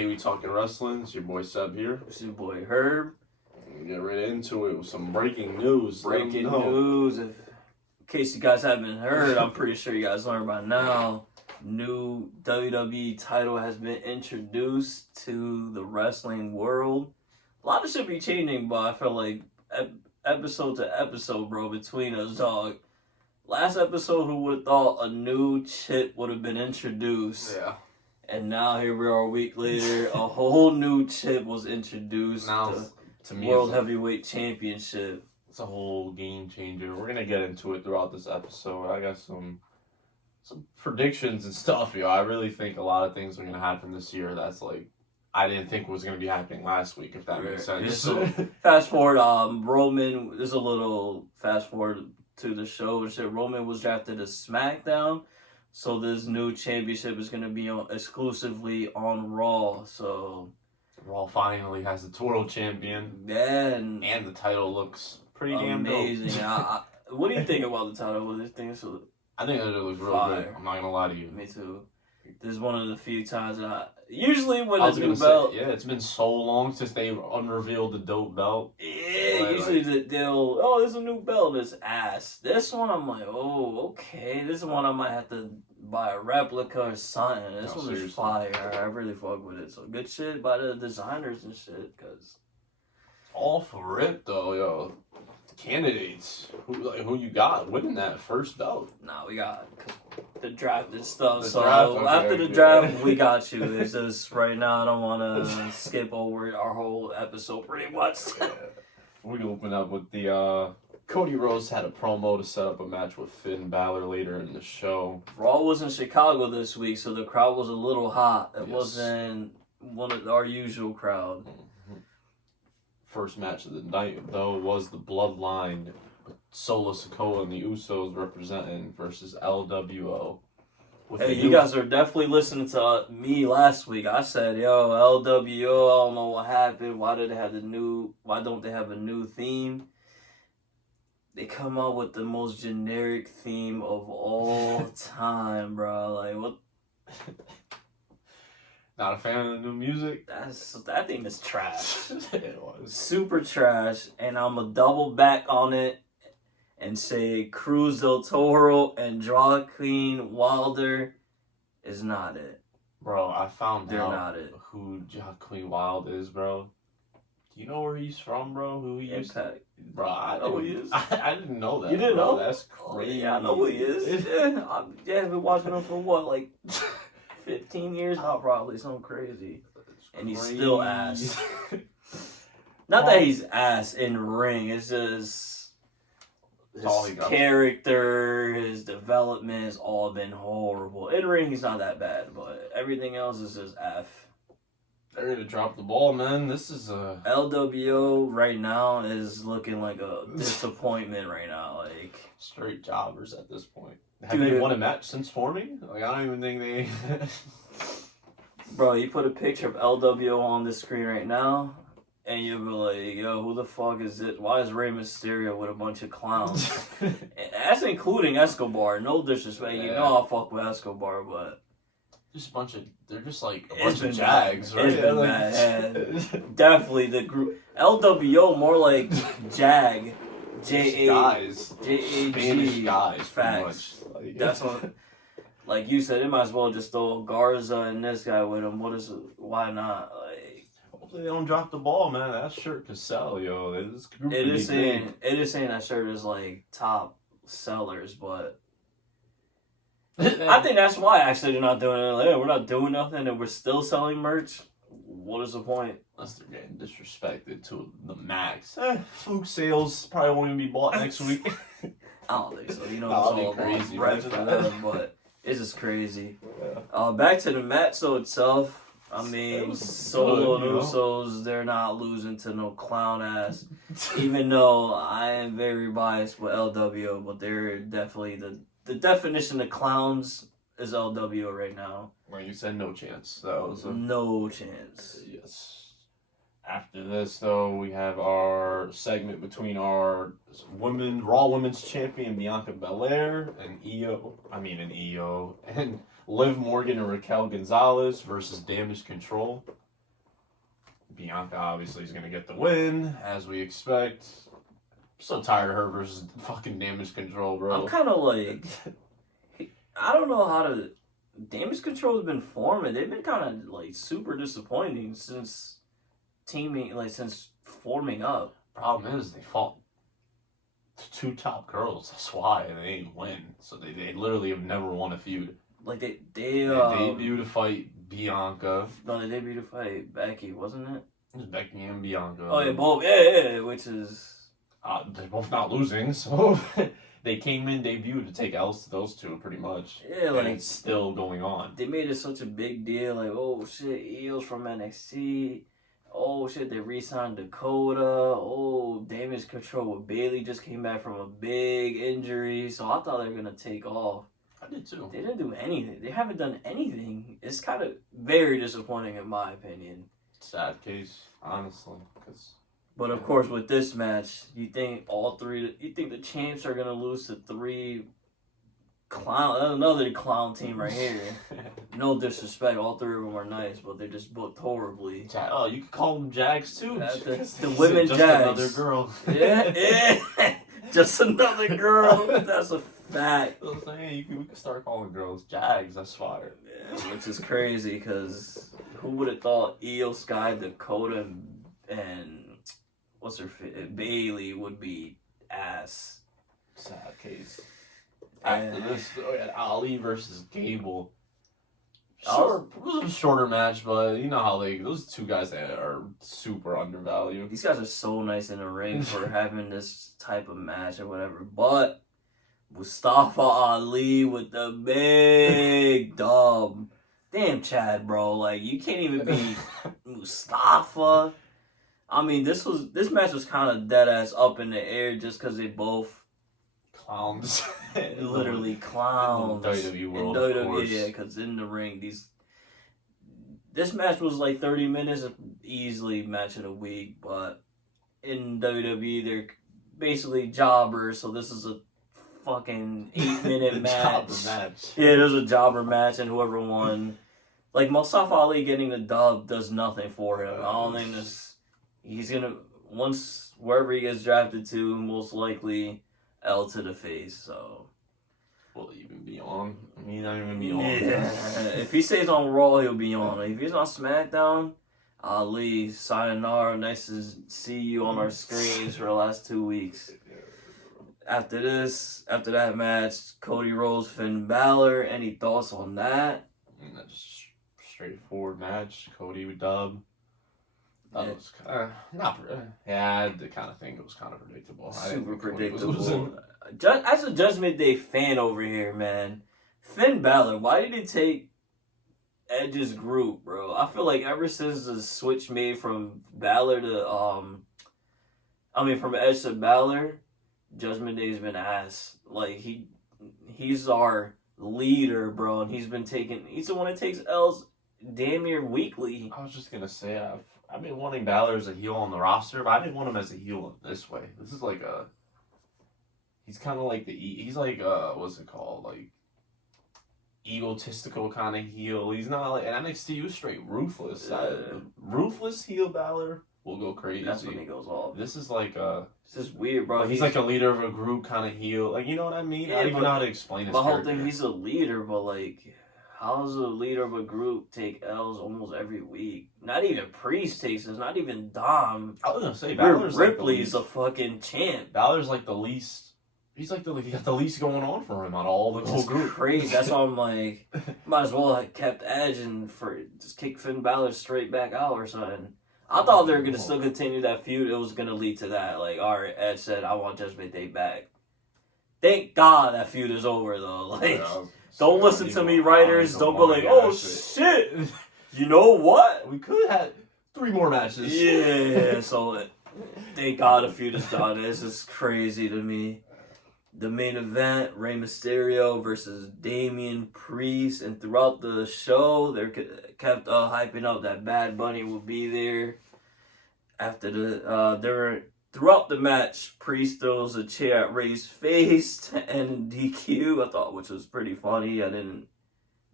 Hey, we talking wrestling. It's your boy Seb here. It's your boy Herb. We'll get right into it with some breaking news. Breaking news. In case you guys haven't heard, I'm pretty sure you guys learned by now. New WWE title has been introduced to the wrestling world. A lot of shit be changing, but I feel like episode to episode, bro, between us, dog. Last episode, who would have thought a new chip would have been introduced? Yeah. And now here we are a week later, a whole new chip was introduced. Now, to me, World Heavyweight Championship. It's a whole game changer. We're gonna get into it throughout this episode. I got some predictions and stuff, yo. I really think a lot of things are gonna happen this year. That's like I didn't think was gonna be happening last week. If that makes sense. So, fast forward, Roman. There's a little fast forward to the show. Roman was drafted to SmackDown. So this new championship is going to be exclusively on Raw. So Raw finally has the total champion. And the title looks pretty amazing. damn dope. What do you think about the title? What do you think? I think that it looks real good. I'm not going to lie to you. Me too. This is one of the few times that usually when a new belt... Yeah, it's been so long since they unrevealed the dope belt. Yeah, usually they'll, there's a new belt, it's ass. This one, I'm like, okay. This one I might have to buy a replica or something. This one is fire. I really fuck with it. So good shit by the designers and shit, because... All for it, though, yo. Candidates. Who you got winning that first belt? Nah, we got the draft and stuff. After the draft, we got you. It's just right now I don't want to skip over our whole episode pretty much. We open up with the Cody Rhodes had a promo to set up a match with Finn Balor later in the show. Raw was in Chicago this week, so the crowd was a little hot. It wasn't one of our usual crowd. First match of the night, though, was the Bloodline with Solo Sikoa and the Usos representing versus LWO. Hey, you guys are definitely listening to me last week. I said, yo, LWO, I don't know what happened. Why don't they have a new theme? They come out with the most generic theme of all time, bro. Like, what? Not a fan of the new music? That theme is trash. It was. Super trash. And I'm going to double back on it and say Cruz del Toro and Joaquin Wilder is not it. Bro, I found They're out not it. Who Joaquin Wilder is, bro. Do you know where he's from, bro? Who he is? Bro, I know who he is. I didn't know that. You didn't know? That's crazy. Yeah, I know who he is. Yeah, I've been watching him for what, like 15 years now, probably. Something crazy. And he's still ass. Not that he's ass in ring. It's just his character, his development has all been horrible. In ring, he's not that bad, but everything else is just F. They're going to drop the ball, man. This is a... LWO right now is looking like a disappointment right now. Like straight jobbers at this point. Have they won a match since forming? Like, I don't even think they... Bro, you put a picture of LWO on the screen right now, and you'll be like, yo, who the fuck is it? Why is Rey Mysterio with a bunch of clowns? That's including Escobar. No disrespect. Yeah. You know I fuck with Escobar, but... Just a bunch of... They're just like a bunch of Jags, right? It's been bad. Definitely the group... LWO, more like Jag. J-A-G. Spanish guys. Facts. Like, that's what... Like you said, it might as well just throw Garza and this guy with him. Why not? Like, hopefully they don't drop the ball, man. That shirt could sell, yo. It is saying that shirt is like top sellers, but I think that's why actually they're not doing it. Like, hey, we're not doing nothing and we're still selling merch. What is the point? Unless they're getting disrespected to the max. Fluke sales probably won't even be bought next week. I don't think so. You know, it's all crazy, right? For them, but it's just crazy. Yeah. Back to the match itself. I mean, Solo and Usos, they're not losing to no clown ass. Even though I am very biased with LWO, but they're definitely the definition of clowns is LWO right now. Where you said no chance. That was no chance. Yes. After this, though, we have our segment between our Raw Women's Champion Bianca Belair and Io, and Liv Morgan and Raquel Gonzalez versus Damage Control. Bianca obviously is going to get the win, as we expect. I'm so tired of her versus fucking Damage Control, bro. I'm kind of like, I don't know how to. Damage Control has been forming. They've been kind of like super disappointing since forming up. Problem is, they fought the 2 top girls. That's why, and they didn't win. So they literally have never won a feud. Like they debuted to fight Bianca. No, they debuted to fight Becky, wasn't it? It was Becky and Bianca. Oh yeah, both. Yeah, which is. They're both not losing, so they came in, debuted to take L's to those two, pretty much. Yeah, like and it's still going on. They made it such a big deal, like, oh shit, Eels from NXT. Oh shit, they re-signed Dakota. Oh, Damage Control with Bailey just came back from a big injury, so I thought they were gonna take off. I did too. They didn't do anything. They haven't done anything. It's kind of very disappointing in my opinion. Sad case, honestly, because. But of course, with this match, you think the champs are gonna lose to 3 another clown team right here. No disrespect, all 3 of them are nice, but they're just booked horribly. Oh, you could call them Jags too. The women just Jags. Another girl. Yeah. Just another girl. That's a fact. I was like, hey, we could start calling girls Jags. That's fire. Yeah, which is crazy because who would have thought Io Sky, Dakota, and Bailey would be ass. Sad case. After this, Ali versus Gable. It was a shorter match, but you know how those 2 guys that are super undervalued. These guys are so nice in the ring for having this type of match or whatever. But Mustafa Ali with the big dub. Damn, Chad, bro. Like, you can't even be Mustafa. I mean, this match was kind of dead ass up in the air just because they both clowns, literally clowns. In the WWE world, in of course. Yeah, because in the ring, this match was like 30 minutes, easily match of the week. But in WWE, they're basically jobbers, so this is a fucking 8-minute match. Yeah, there's a jobber match, and whoever won, like Mustafa Ali getting the dub does nothing for him. I don't think he's gonna, once wherever he gets drafted to, most likely L to the face. So will he even be on? I mean, not even be on. Yeah. If he stays on Raw, he'll be on. If he's on SmackDown, Ali, sayonara. Nice to see you on our screens for the last 2 weeks. After that match, Cody Rhodes, Finn Balor. Any thoughts on that? That's straightforward match. Cody with dub. That was the kind of thing. It was kind of predictable. Super predictable. As a Judgment Day fan over here, man, Finn Balor, why did he take Edge's group, bro? I feel like ever since the switch made from Balor to from Edge to Balor, Judgment Day's been ass. Like he's our leader, bro, and he's the one that takes L's damn near weekly. I was just gonna say I've been wanting Balor as a heel on the roster, but I didn't want him as a heel this way. This is like he's kind of like he's like what's it called, like egotistical kind of heel. He's not like an NXT. He was straight ruthless. Ruthless heel Balor will go crazy. That's when he goes off. This is like it's just weird, bro. He's like a leader of a group kind of heel. Like, you know what I mean? Yeah, I don't even know how to explain his character. The whole thing, he's a leader, but like, how does a leader of a group take L's almost every week? Not even Priest takes it. Not even Dom. I was gonna say Balor's Ripley's a fucking champ. Balor's like the least. He's like he got the least going on for him on all the whole group. Crazy. That's why I'm like, might as well have kept Edge and just kick Finn Balor straight back out or something. I thought they were gonna still continue that feud. It was gonna lead to that. Like, all right, Edge said, "I want Judgment Day back." Thank God that feud is over though. Like, don't listen to me, writers. Don't go like, "Oh shit." You know what? We could have had 3 more matches. Yeah. So, thank God the feud is done. This is crazy to me. The main event, Rey Mysterio versus Damian Priest, and throughout the show, they kept hyping up that Bad Bunny will be there. After throughout the match, Priest throws a chair at Rey's face and DQ. I thought, which was pretty funny. I didn't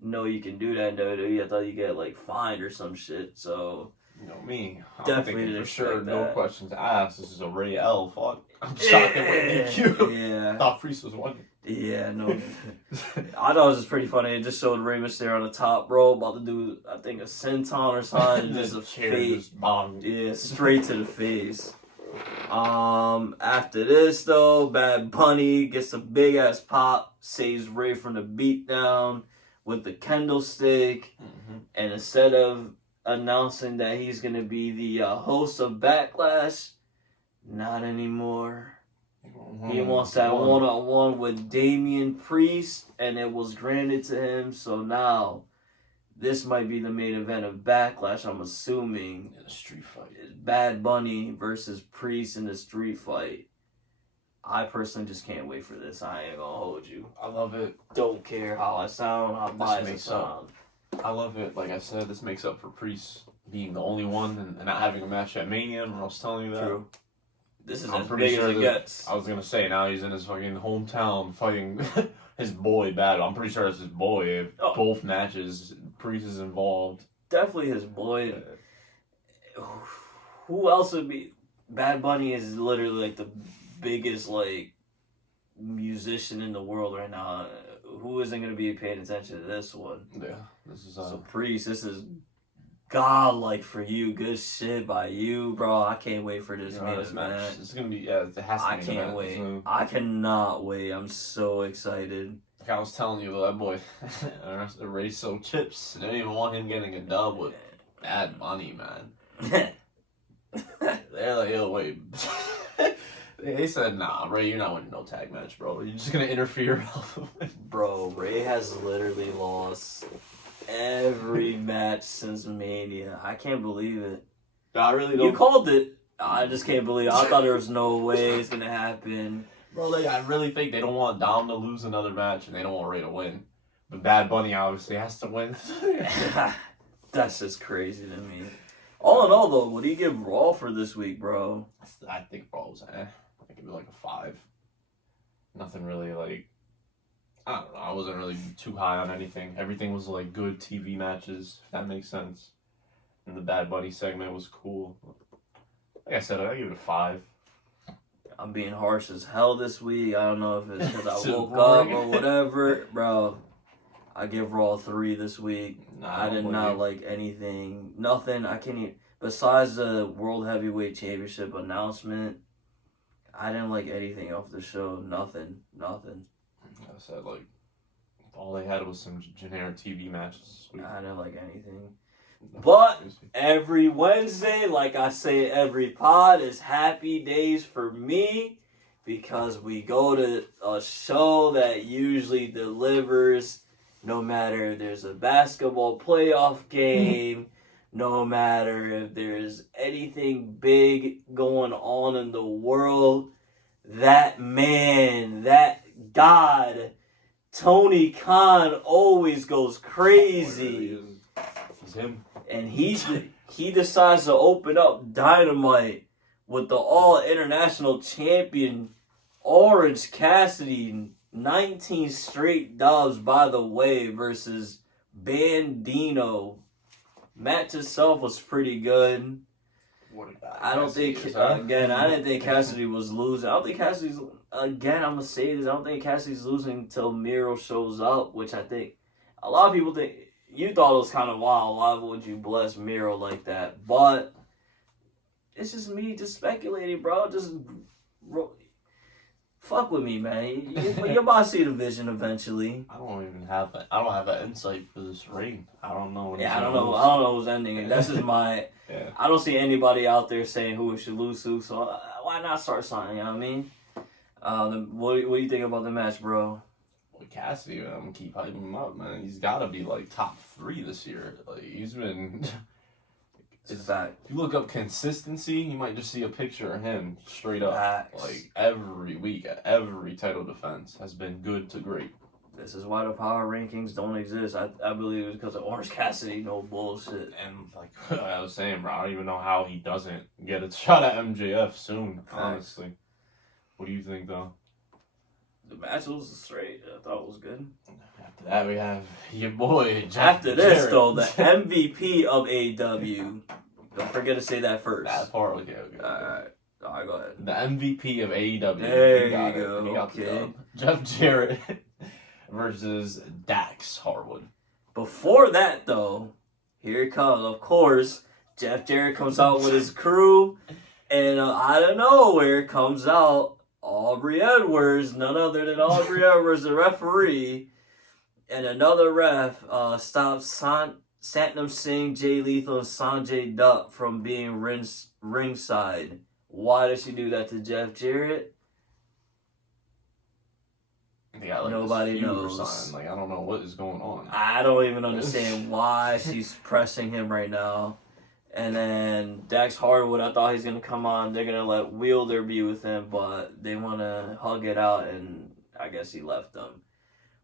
know you can do that in WWE. I thought you get like fined or some shit. So You know me. I'm Definitely thinking didn't for sure, expect no that. questions asked. This is a Ray L. Fuck. I'm shocked it went DQ. Yeah. I thought Priest was winning. Yeah, no. I thought it was just pretty funny. It just showed Rey Mysterio on the top row about to do, I think, a senton or something. Just a chair face. just bombed. Yeah, straight to the face. After this though, Bad Bunny gets a big ass pop, saves Ray from the beatdown with the kendo stick, and instead of announcing that he's gonna be the host of Backlash, not anymore. He wants that one-on-one with Damian Priest, and it was granted to him. So now, this might be the main event of Backlash. I'm assuming in a street fight. Bad Bunny versus Priest in the street fight. I personally just can't wait for this. I ain't gonna hold you. I love it. Don't care how I sound, how biased I makes sound. I love it. Like I said, this makes up for Priest being the only one and not having a match at Mania. Remember I was telling you that? True. This is I'm as pretty big sure as it gets. I was gonna say now he's in his fucking hometown fighting his boy Bad. I'm pretty sure it's his boy. If both matches, Priest is involved. Definitely his boy. Who else would be? Bad Bunny is literally like the biggest like musician in the world right now. Who isn't gonna be paying attention to this one? Yeah, this is so Priest. This is godlike for you. Good shit by you, bro. I can't wait for this match. Man. It's gonna be it has to be. I can't wait. I cannot wait. I'm so excited. Like I was telling you, that boy, the Ray's so chips. They didn't even want him getting a dub with Bad Bunny, man. They're like, yo, wait. They said, nah, Ray, you're not winning no tag match, bro. You're just gonna interfere. Bro, Ray has literally lost every match since Mania. I can't believe it. No, I really don't. You called it. I just can't believe it. I thought there was no way it's gonna happen. Bro, I really think they don't want Dom to lose another match and they don't want Ray to win. But Bad Bunny obviously has to win. That's just crazy to me. All in all, though, what do you give Raw for this week, bro? I think Raw was I give it like a 5. Nothing really like. I don't know. I wasn't really too high on anything. Everything was like good TV matches, if that makes sense. And the Bad Bunny segment was cool. Like I said, I give it a 5. I'm being harsh as hell this week. I don't know if it's because I woke boring. up or whatever. Bro, I give Raw a 3 this week. Nah, I did not like anything. Nothing. I can't even. Besides the World Heavyweight Championship announcement, I didn't like anything off the show. Nothing. Like I said, like, all they had was some generic TV matches this week. I didn't like anything. But every Wednesday, like I say every pod, is happy days for me because we go to a show that usually delivers no matter if there's a basketball playoff game, no matter if there's anything big going on in the world. That man, that God, Tony Khan always goes crazy. He's him. And he decides to open up Dynamite with the all-international champion Orange Cassidy. 19 straight dubs, by the way, versus Bandino. Match itself was pretty good. I don't think, again, I didn't think Cassidy was losing. I don't think Cassidy's, again, I'm going to say this, I don't think Cassidy's losing until Miro shows up, which I think a lot of people think, you thought it was kind of wild. Why would you bless Miro like that? But it's just me just speculating, bro. Just fuck with me, man. You're about to see the vision eventually. I don't have that insight for this ring. I don't know. I don't know who's ending. That's just my. Yeah. I don't see anybody out there saying who should lose to. So why not start something? You know what I mean? What do you think about the match, bro? With Cassidy, I'm gonna keep hyping him up, man. He's got to be like top 3 this year. Like he's been. It's fact. If you look up consistency, you might just see a picture of him straight up. Facts. Like every week, every title defense has been good to great. This is why the power rankings don't exist. I believe it's because of Orange Cassidy. No bullshit. And like I was saying, bro, I don't even know how he doesn't get a shot at MJF soon. Honestly, what do you think though? The match was straight. I thought it was good. After that, we have your boy. After this, though, the MVP of AEW, Don't forget to say that first. That part, okay. Alright, go ahead. The MVP of AEW. There He got you it. go, He got the okay. dub. Jeff Jarrett versus Dax Harwood. Before that, though, here it comes. Of course, Jeff Jarrett comes out with his crew, and out of nowhere comes out Aubrey Edwards, none other than Aubrey Edwards, the referee, and another ref stops Satnam Singh, Jay Lethal, and Sanjay Dutt from being ringside. Why did she do that to Jeff Jarrett? He got, like, Nobody this feud or knows. something. Like, I don't know what is going on. I don't even understand why she's pressing him right now. And then Dax Harwood, I thought he's going to come on. They're going to let Wheeler be with him, but they want to hug it out, and I guess he left them.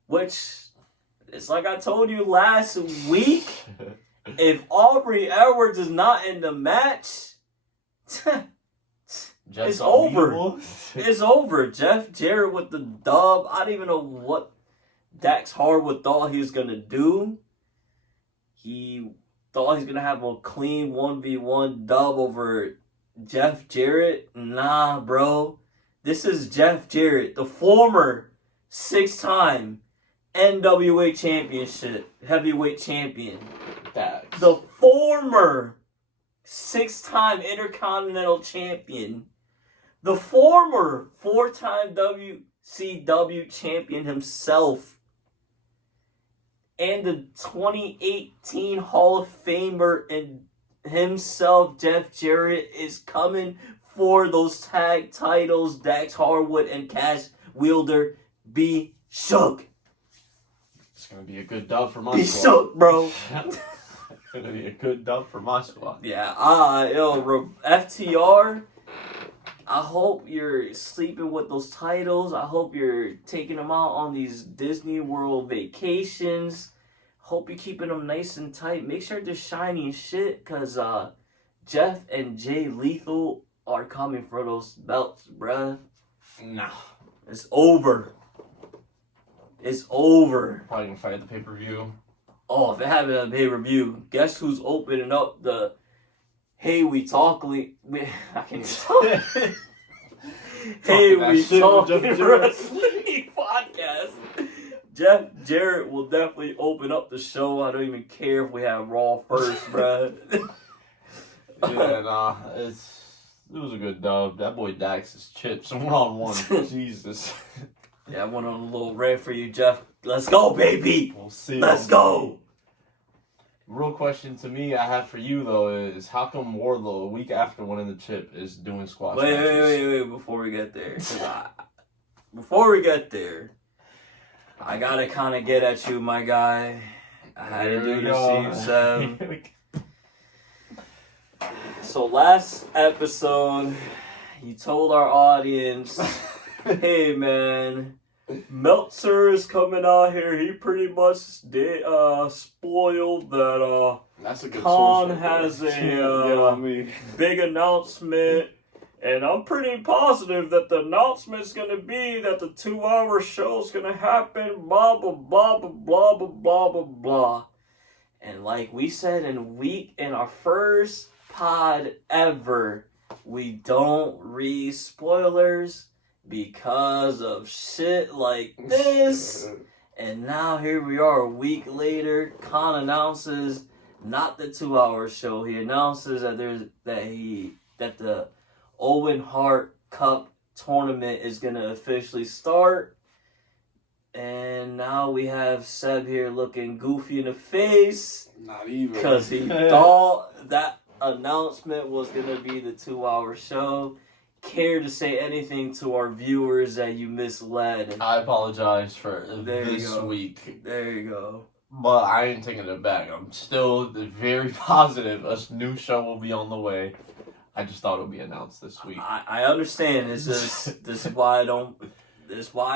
Which, it's like I told you last week, if Aubrey Edwards is not in the match, it's over. It's over. Jeff Jarrett with the dub. I don't even know what Dax Harwood thought he was going to do. He thought he's going to have a clean 1v1 dub over Jeff Jarrett. Nah, bro. This is Jeff Jarrett, the former 6-time NWA championship heavyweight champion. Dax. The former 6-time Intercontinental champion. The former 4-time WCW champion himself. And the 2018 Hall of Famer and himself, Jeff Jarrett, is coming for those tag titles. Dax Harwood and Cash Wheeler. Be shook. It's going to be a good dub for my Be squad. shook, bro. It's going to be a good dub for my squad. Yeah, FTR, I hope you're sleeping with those titles. I hope you're taking them out on these Disney World vacations. Hope you're keeping them nice and tight. Make sure they're shiny and shit, because Jeff and Jay Lethal are coming for those belts, bruh. Nah. It's over. It's over. Probably going to fight at the pay-per-view. Oh, if it happened at a pay-per-view, guess who's opening up the Hey We Talk I can't even talk. Hey We Talk Wrestling podcast. Jeff Jarrett will definitely open up the show. I don't even care if we have Raw first, bruh. Yeah, nah. It was a good dub. That boy Dax is chips. 1-on-1. Jesus. Yeah, I went on a little rant for you, Jeff. Let's go, baby. We'll see. Let's go. Real question to me I have for you, though, is how come Wardlow, a week after winning the chip, is doing squash matches? Wait, before we get there. Before we get there, I gotta kind of get at you, my guy. I had to do this to you, Sam. So last episode, you told our audience, hey, man, Meltzer is coming out here. He pretty much spoiled that That's a good Khan source has right a big announcement, and I'm pretty positive that the announcement's gonna be that the 2-hour show's gonna happen, blah blah blah blah blah blah blah blah blah. And like we said in our first pod ever, we don't read spoilers because of shit like this. And now here we are a week later. Khan announces not the 2-hour show. He announces that that the Owen Hart Cup tournament is gonna officially start. And now we have Seb here looking goofy in the face. Not even. Because he thought that announcement was gonna be the 2-hour show. Care to say anything to our viewers that you misled? I apologize for There you this go. week. There you go. But I ain't taking it back. I'm still very positive a new show will be on the way. I just thought it would be announced this week. I understand. It's just this is why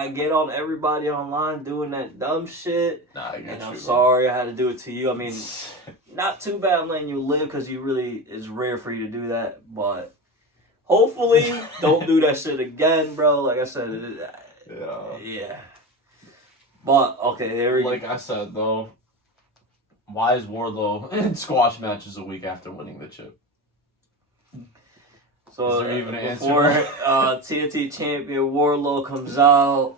I get on everybody online doing that dumb shit. Nah, I got And I'm you. sorry I had to do it to you. I mean, not too bad I'm letting you live because it's rare for you to do that. But hopefully, don't do that shit again, bro. Like I said, yeah. But okay, there we go. Like I said though, why is Wardlow in squash matches a week after winning the chip? So Is there even an answer? before TNT champion Wardlow comes out,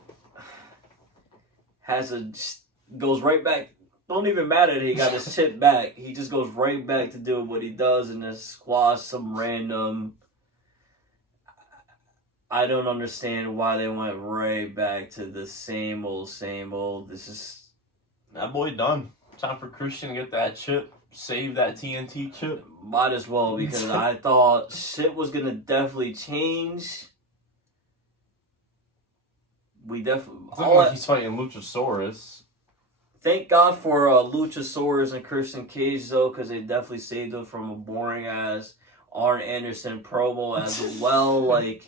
goes right back. Don't even matter that he got his chip back. He just goes right back to doing what he does and just squash some random. I don't understand why they went right back to the same old, same old. This is That boy done. Time for Christian to get that chip. Save that TNT chip. might as well, because I thought shit was gonna definitely change. We definitely. It's not like he's fighting Luchasaurus. Thank God for Luchasaurus and Christian Cage though, because they definitely saved him from a boring ass Arn Anderson promo as well. Like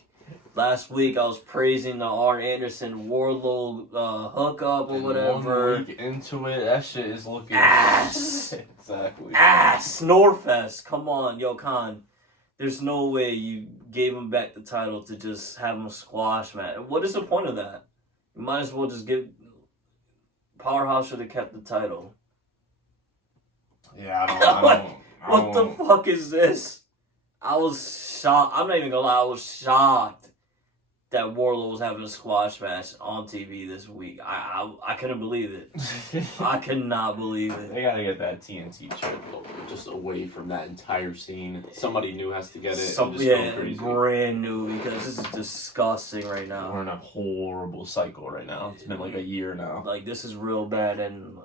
last week, I was praising the Arn Anderson Wardlow hookup or And whatever. 1 week into it, that shit is looking Ass. Exactly. Snorefest. Come on, yo, Khan. There's no way you gave him back the title to just have him squash, man. What is the point of that? You might as well just give. Powerhouse should have kept the title. Yeah, I What the fuck is this? I was shocked. I'm not even gonna lie. I was shocked that Wardlow was having a squash match on TV this week. I couldn't believe it. I could not believe it. They gotta get that TNT chip just away from that entire scene. Somebody new has to get it. And just go crazy. Brand new, because this is disgusting right now. We're in a horrible cycle right now. It's been like a year now. Like, this is real bad, and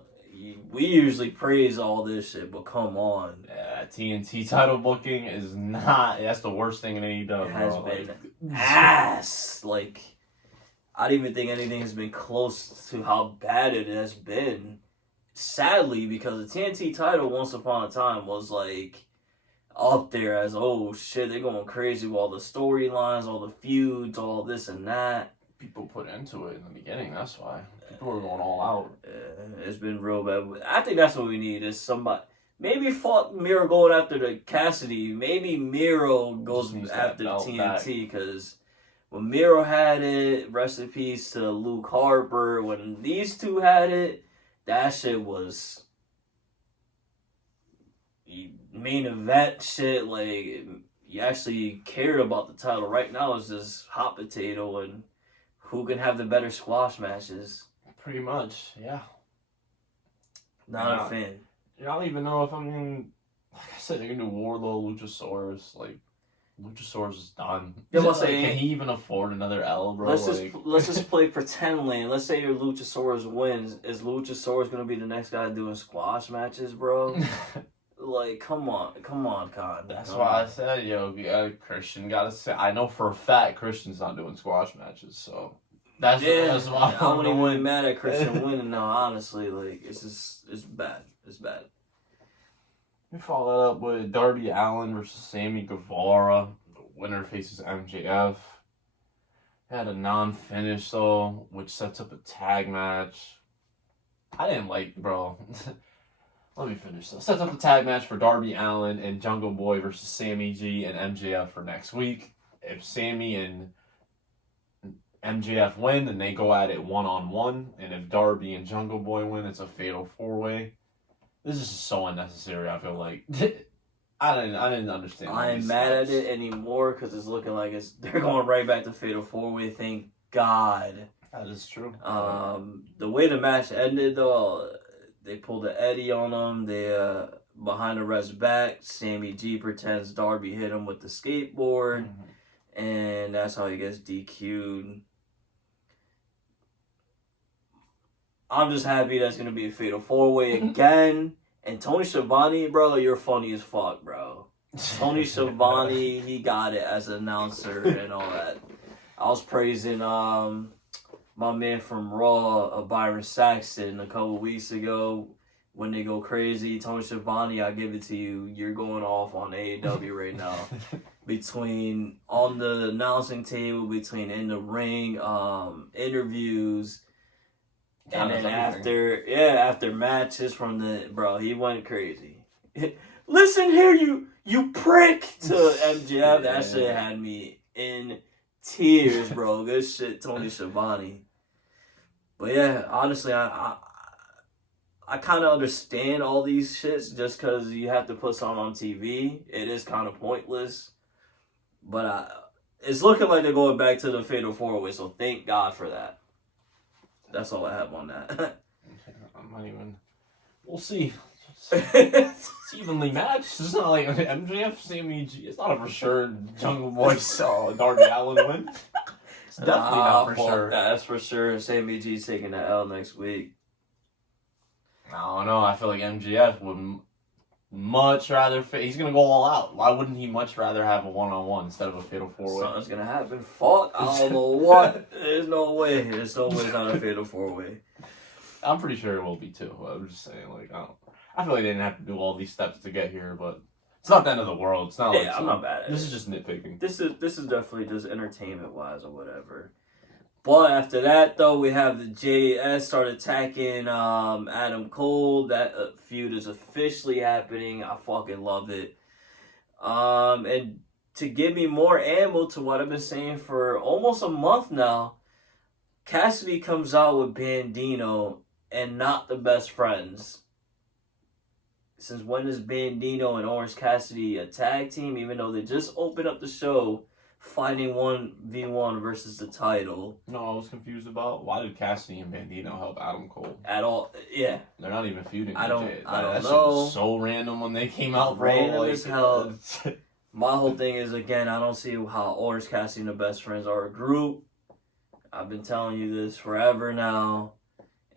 we usually praise all this shit, but come on. Yeah, TNT title booking is not. That's the worst thing in AEW. It has bro. been Like, ass. Like, I don't even think anything has been close to how bad it has been. Sadly, because the TNT title once upon a time was like up there as, oh shit, they're going crazy with all the storylines, all the feuds, all this and that. people put into it in the beginning. That's why people were going all out. It's been real bad. I think that's what we need, is somebody. Maybe fuck Miro going after the Cassidy. Maybe Miro goes Just needs after the that belt back. TNT, because when Miro had it, rest in peace to Luke Harper. When these two had it, that shit was main event shit. Like, you actually cared about the title. Right now, it's just hot potato and who can have the better squash matches. Pretty much, yeah. Not a fan. I don't even know if I'm gonna. Like I said, they're gonna do Wardlow, Luchasaurus. Like, Luchasaurus is done. Yeah, Like, let's say- can he even afford another L, bro? Let's just play pretend land. Let's say your Luchasaurus wins. Is Luchasaurus gonna be the next guy doing squash matches, bro? Like, come on, Khan. That's Come why I on. said, Christian gotta say. I know for a fact Christian's not doing squash matches, so that's why I don't even mad at Christian winning now. Honestly, like, it's bad. It's bad. We follow that up with Darby Allin versus Sammy Guevara. The winner faces MJF. Had a non-finish though, which sets up a tag match. I didn't like, bro. Let me finish this. Sets up the tag match for Darby Allin and Jungle Boy versus Sammy G and MJF for next week. If Sammy and MJF win, then they go at it 1-on-1. And if Darby and Jungle Boy win, it's a fatal 4-way. This is just so unnecessary, I feel like. I didn't understand. I ain't mad at it anymore, because it's looking like they're going right back to Fatal 4-Way. Thank God. That is true. The way the match ended, though, they pulled the Eddie on him. They behind the ref's back, Sammy G pretends Darby hit him with the skateboard, and that's how he gets DQ'd. I'm just happy that's gonna be a Fatal 4-Way again. And Tony Schiavone, bro, you're funny as fuck, bro. Tony Schiavone, he got it as an announcer and all that. I was praising my man from Raw, Byron Saxton, a couple weeks ago when they go crazy. Tony Schiavone, I give it to you. You're going off on AEW right now. Between on the announcing table, between in the ring, interviews. And then after matches from he went crazy. Listen here, you prick, to MJF. That shit had me in tears, bro. Good shit, Tony Schiavone. But yeah, honestly, I kind of understand all these shits just because you have to put something on TV. It is kind of pointless. But it's looking like they're going back to the Fatal 4-Way, so thank God for that. That's all I have on that. I'm not even. We'll see. It's evenly matched. It's not like MJF, Sammy G. It's not a for sure Jungle Boy Darby Allin win. It's definitely not for sure. That's for sure. Sammy G's taking the L next week. I don't know. I feel like MJF would much rather. He's gonna go all out. Why wouldn't he much rather have a 1-on-1 instead of a Fatal 4-Way? Something's gonna happen. Fuck. I don't know what. There's no way. There's no way it's not a Fatal 4-Way. I'm pretty sure it will be too. I'm just saying, like, I feel like they didn't have to do all these steps to get here, but it's not the end of the world. It's not like I'm not bad at this it. is just nitpicking. This is definitely just entertainment wise or whatever. But after that though, we have the JS start attacking Adam Cole. That feud is officially happening. I fucking love it. And to give me more ammo to what I've been saying for almost a month now, Cassidy comes out with Bandino and not the best friends. Since when is Bandino and Orange Cassidy a tag team, even though they just opened up the show fighting 1v1 versus the title? No, I was confused about why did Cassidy and Bandino help Adam Cole At all, yeah. They're not even feuding. I don't that shit know. was so random when they came out, bro. Random like, as hell. My whole thing is, again, I don't see how Orange Cassidy and the best friends are a group. I've been telling you this forever now.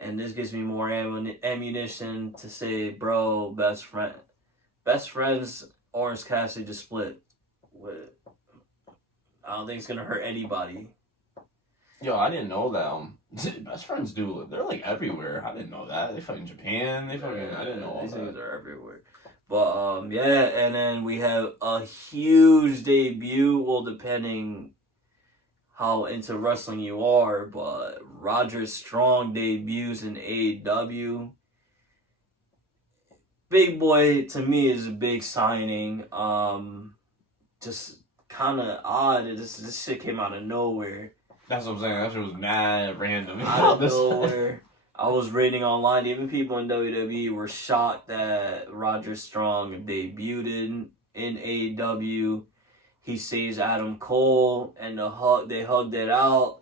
And this gives me more ammunition to say, bro, best friends, Orange Cassidy just split. I don't think it's gonna hurt anybody. Yo, I didn't know that. Best friends do. They're like everywhere. I didn't know that. They fight in Japan. They fucking. I didn't know all These things that. are everywhere. But yeah, and then we have a huge debut. Well, depending how into wrestling you are, but Roderick Strong debuts in AEW. Big Boy to me is a big signing. Just kind of odd. This shit came out of nowhere. That's what I'm saying. That shit was mad random. Out of nowhere. I was reading online. Even people in WWE were shocked that Roderick Strong debuted in AEW. He sees Adam Cole, and they hugged it out.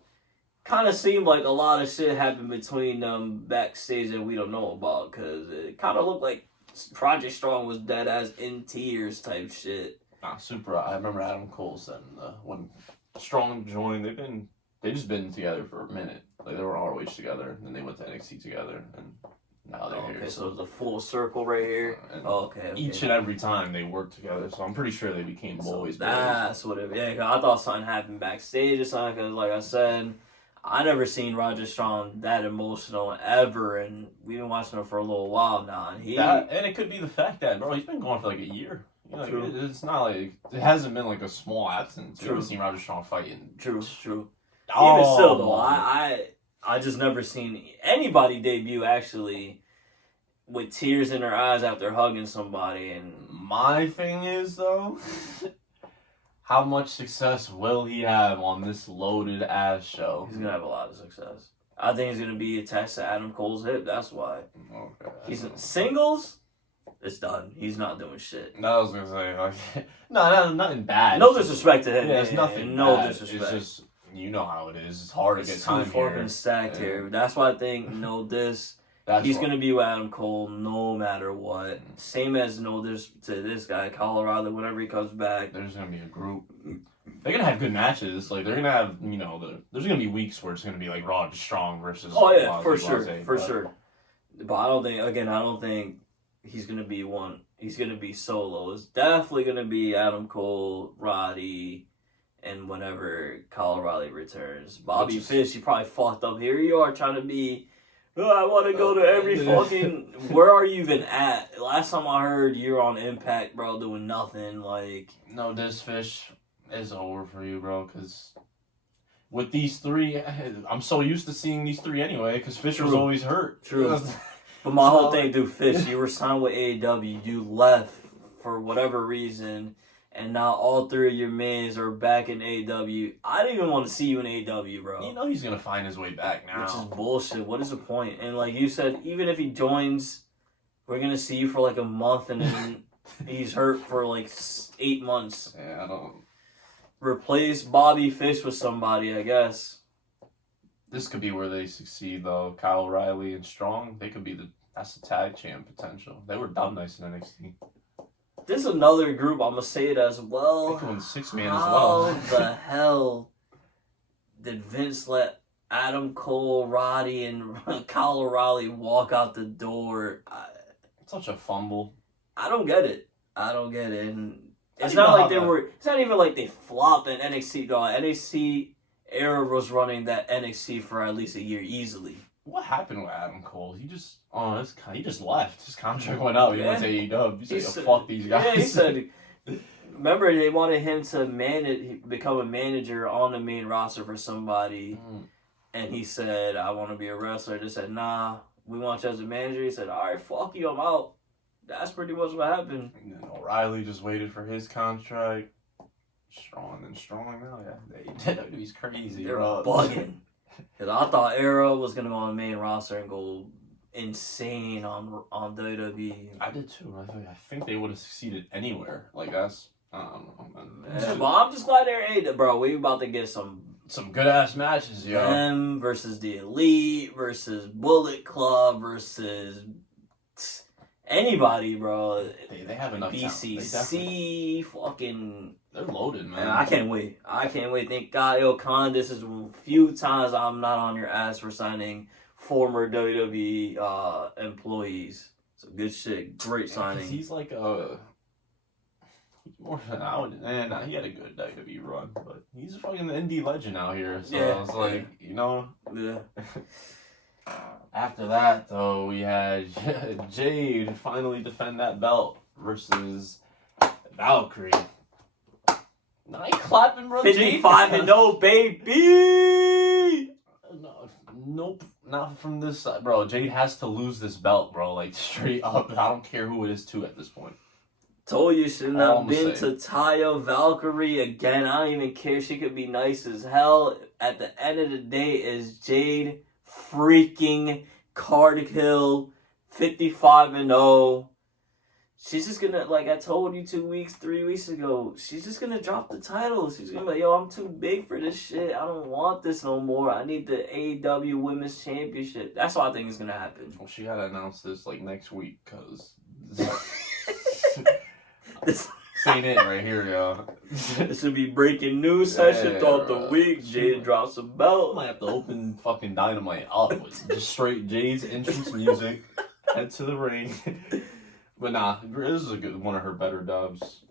Kind of seemed like a lot of shit happened between them backstage that we don't know about, because it kind of looked like Roderick Strong was dead ass in tears type shit. Nah, super. I remember Adam Cole said when Strong joined, they just been together for a minute. Like they were ROH together, and then they went to NXT together, and now they're here. Okay, so it's a full circle right here. Okay. Each and every time they worked together, so I'm pretty sure they became boys. That's what it. Yeah, 'cause I thought something happened backstage or something. Because like I said, I never seen Roderick Strong that emotional ever, and we've been watching him for a little while now. And it could be the fact that, bro, he's been going for like a year. You know, True. It's not like it hasn't been like a small absence. You True. haven't seen Roderick Strong fighting. True. Oh, Even still, though, I just never seen anybody debut actually with tears in their eyes after hugging somebody. And my thing is though, how much success will he have on this loaded ass show? He's gonna have a lot of success. I think he's gonna be attached to Adam Cole's hip. That's why. Okay. He's in singles. It's done. He's not doing shit. No, I was gonna say like, no, nothing bad. No disrespect to him. Yeah, it's nothing. No bad. disrespect. It's just you know how it is. It's hard to get time too fucking here. stacked here. That's why I think he's gonna be with Adam Cole no matter what. Same as to this guy Colorado. Whenever he comes back, there's gonna be a group. They're gonna have good matches. Like they're gonna have there's gonna be weeks where it's gonna be like Raw Strong versus. Oh yeah, for sure. But I don't think he's gonna be one. He's gonna be solo. It's definitely gonna be Adam Cole, Roddy, and whenever Colorado returns. Bobby Fish, he probably fucked up. Here you are trying to be. Oh, I want to go to every fucking. Where are you even at? Last time I heard, you're on Impact, bro, doing nothing. Like no, this Fish is over for you, bro. Because with these three, I'm so used to seeing these three anyway. Because Fish was always hurt. True. But my whole thing, dude, Fish, you were signed with AEW. You left for whatever reason. And now all three of your mans are back in AEW. I don't even want to see you in AEW, bro. You know he's going to find his way back now. Which is bullshit. What is the point? And like you said, even if he joins, we're going to see you for like a month and then he's hurt for like 8 months. Yeah, I don't... replace Bobby Fish with somebody, I guess. This could be where they succeed, though. Kyle O'Reilly and Strong, they could be that's the tag champ potential. They were dumb nice in NXT. This is another group, I'm going to say it as They well. could win 6-man as well. How the hell did Vince let Adam Cole, Roddy, and Kyle O'Reilly walk out the door? Such a fumble. I don't get it. And it's I don't not know like how they that- were. It's not even like they flopped in NXT. Though NXT era was running that NXT for at least a year easily. What happened with Adam Cole? He just he just left. His contract went out. He went to AEW. He said, "Fuck these guys." Yeah, he said. Remember, they wanted him to become a manager on the main roster for somebody, and he said, "I want to be a wrestler." They said, "Nah, we want you as a manager." He said, "All right, fuck you, I'm out." That's pretty much what happened. And then O'Reilly just waited for his contract. Strong now, yeah. He's crazy, They're bro. bugging. Cause I thought Arrow was gonna go on the main roster and go insane on WWE. I did too. I think they would have succeeded anywhere. Like that's I don't know. Yeah, but I'm just glad they're AEW, bro. We about to get some good ass matches, yo. them versus the Elite versus Bullet Club versus anybody, bro. They have enough talent. They BCC, fucking. They're loaded, man. Man, I can't wait. Thank God, yo, Khan, this is a few times I'm not on your ass for signing former WWE employees. So good shit. Great signing. He's like more than he had a good WWE run, but he's a fucking indie legend out here. So Yeah. it's like, you know. Yeah. After that, though, we had Jade finally defend that belt versus Valkyrie. Now he clapping, bro. 55-0, baby! No, nope, not from this side, bro. Jade has to lose this belt, bro. Like straight up. I don't care who it is to at this point. Told you shouldn't All have I'm been saying. to Taya Valkyrie again. I don't even care. She could be nice as hell. At the end of the day, is Jade freaking Cargill 55-0. She's just gonna, like I told you 3 weeks ago, she's just gonna drop the title. She's gonna be like, yo, I'm too big for this shit. I don't want this no more. I need the AEW Women's Championship. That's what I think is gonna happen. Well, she gotta announce this like next week, cause This ain't it right here, yo. This would be breaking news session Yeah, throughout the bro. week. Jade drops a belt. Might have to open fucking Dynamite up with just straight Jade's entrance music, head to the ring. But nah, this is a good one of her better dubs.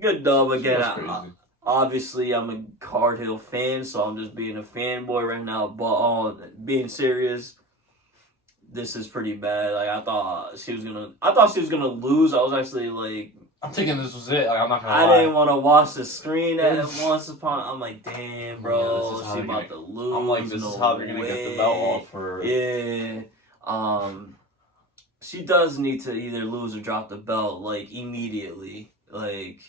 Good dub again. That's crazy. Obviously, I'm a Cargill fan, so I'm just being a fanboy right now. But being serious, this is pretty bad. Like I thought she was gonna lose. I was actually like, I'm thinking this was it. Like, I'm not gonna I lie. didn't want to watch the screen at once upon. I'm like, damn, bro, Yeah, this is how she they're about to lose. I'm like, this no is how they're gonna get the belt way. off her. Yeah. She does need to either lose or drop the belt like immediately. Like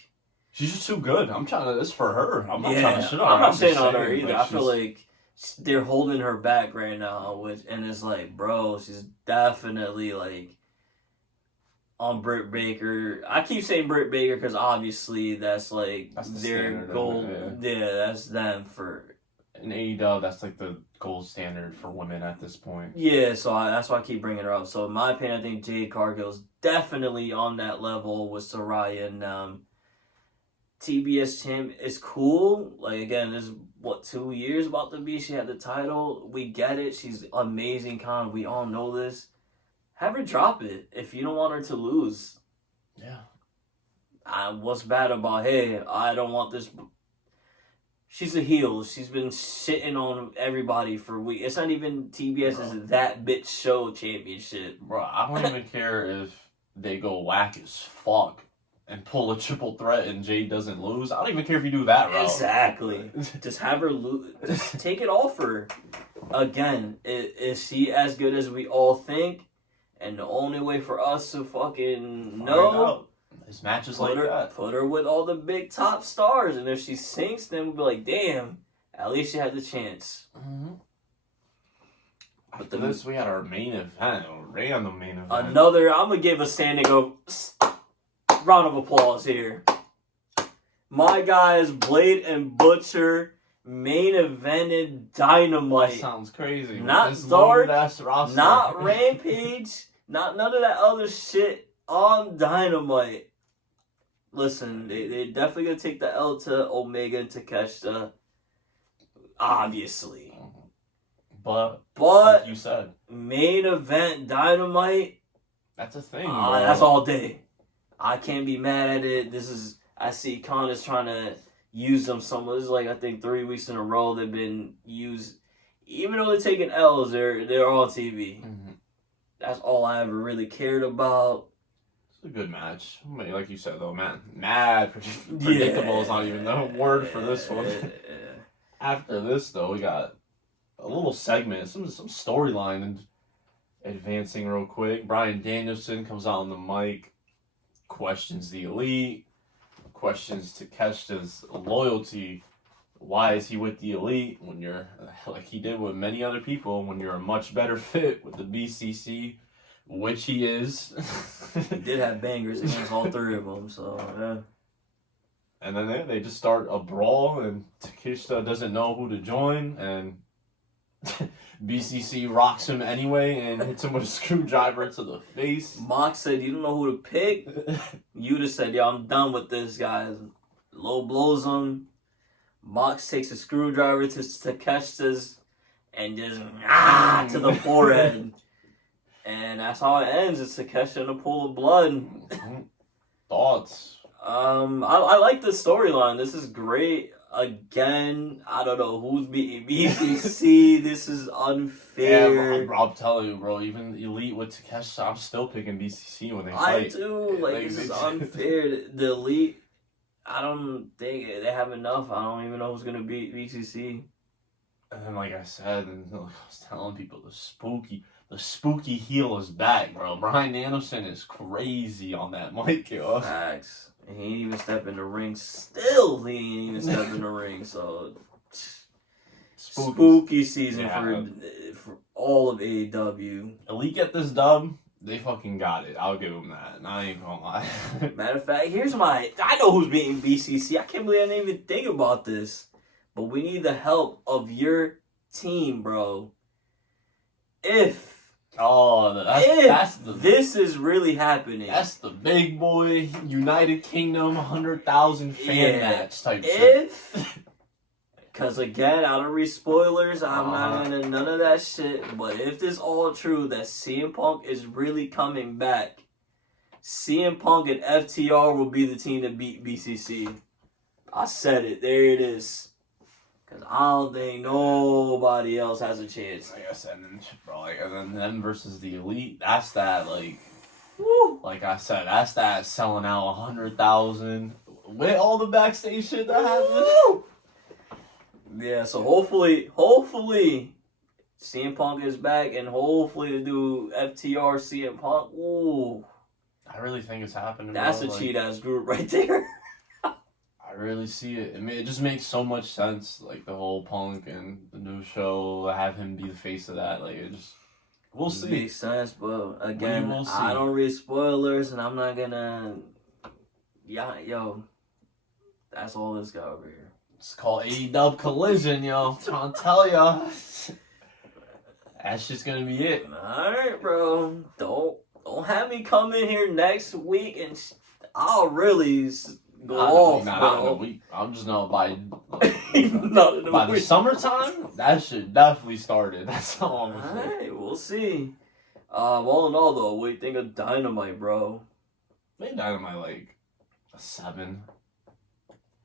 She's just too good. I'm trying to. This for her. I'm not yeah, trying to shit on her. I'm not just saying on her saying, either. I feel like they're holding her back right now, and it's like, bro, she's definitely like on Britt Baker. I keep saying Britt Baker because obviously that's like That's the their standard, goal. yeah. Yeah, that's them for. in AEW, that's like the gold standard for women at this point. Yeah, so that's why I keep bringing her up. So in my opinion, I think Jade Cargill's definitely on that level with Saraya and TBS champ is cool. Like again, this is 2 years about to be. She had the title. We get it. She's amazing, Con. We all know this. Have her drop it if you don't want her to lose. Yeah. What's bad about, hey, I don't want this. She's a heel. She's been shitting on everybody for weeks. It's not even TBS's That Bitch Show championship. Bro, I don't even care if they go whack as fuck and pull a triple threat and Jade doesn't lose. I don't even care if you do that route. Exactly. Just have her lose. Just take it off her. Again, is she as good as we all think? And the only way for us to fucking know, This match is like that. put her with all the big top stars. And if she sinks, then we'll be like, damn, at least she had the chance. Mm-hmm. But After this, we had our main event, a random main event. I'm going to give a standing round of applause here. My guys, Blade and Butcher, main evented That Dynamite. sounds crazy. Not This Dark, loaded-ass roster. not Rampage, not none of that other shit on Dynamite. Listen, they're definitely gonna take the L to Omega and Takeshita. Obviously. But But like you said, main event Dynamite, that's a thing. that's all day. I can't be mad at it. I see Khan is trying to use them somewhere. This is like, I think 3 weeks in a row they've been used. Even though they're taking L's, they're on TV. Mhm. That's all I ever really cared about. It's a good match. I mean, like you said, though, man, mad predictable is not even the word for this one. After this, though, we got a little segment, some storyline and advancing real quick. Bryan Danielson comes out on the mic, questions the Elite, questions Takeshita's loyalty. Why is he with the Elite when you're, like he did with many other people, when you're a much better fit with the BCC, which he is. He did have bangers against all 3 of them, so yeah. And then they just start a brawl, and Takeshita doesn't know who to join, and BCC rocks him anyway and hits him with a screwdriver to the face. Mox said, "You don't know who to pick." Yuta said, "Yo, I'm done with this, guys." Low blows him. Mox takes a screwdriver to Takeshita's and just to the forehead. And that's how it ends. It's Takeshita in a pool of blood. Thoughts? I like the storyline. This is great. Again, I don't know who's beating BCC. This is unfair. Yeah, bro, I'm telling you, bro. Even Elite with Takeshita, I'm still picking BCC when they fight. I do. Like, this is unfair. The Elite, I don't think they have enough. I don't even know who's gonna beat BCC. And then, like I said, and like I was telling people, the spooky heel is back, bro. Bryan Danielson is crazy on that mic, yo. Facts. And he ain't even step in the ring. Still, he ain't even step in the ring. So, spooky season for all of AEW. Elite get this dub. They fucking got it. I'll give them that. And I ain't gonna lie. Matter of fact, I know who's beating BCC. I can't believe I didn't even think about this. But we need the help of your team, bro. If this is really happening. That's the big boy United Kingdom 100,000 fan match type shit. Because again, I don't read spoilers. I'm not gonna none of that shit. But if this all true, that CM Punk is really coming back, CM Punk and FTR will be the team to beat BCC. I said it. There it is. Because I don't think nobody else has a chance. Like I said, and then them versus the Elite, that's that, like, woo. Like I said, that's that selling out 100,000 with all the backstage shit that happened. Yeah, so hopefully, CM Punk is back, and hopefully to do FTR CM Punk. Ooh, I really think it's happening. That's a cheat ass group right there. I really see it. I mean, it just makes so much sense. Like the whole Punk and the new show, have him be the face of that. Like it just, we'll see. Makes sense, but again, I don't read spoilers, and I'm not gonna. Yeah, yo, that's all this guy over here. It's called AEW Collision, yo. I'm trying to tell ya. That's just gonna be it. Alright, bro. Don't have me come in here next week and I'll really go off, bro. Not in a week. I'm just not by by the summertime. That shit definitely started. That's all I'm gonna say. Alright, we'll see. All in all, though, what do you think of Dynamite, bro? I think Dynamite like a 7.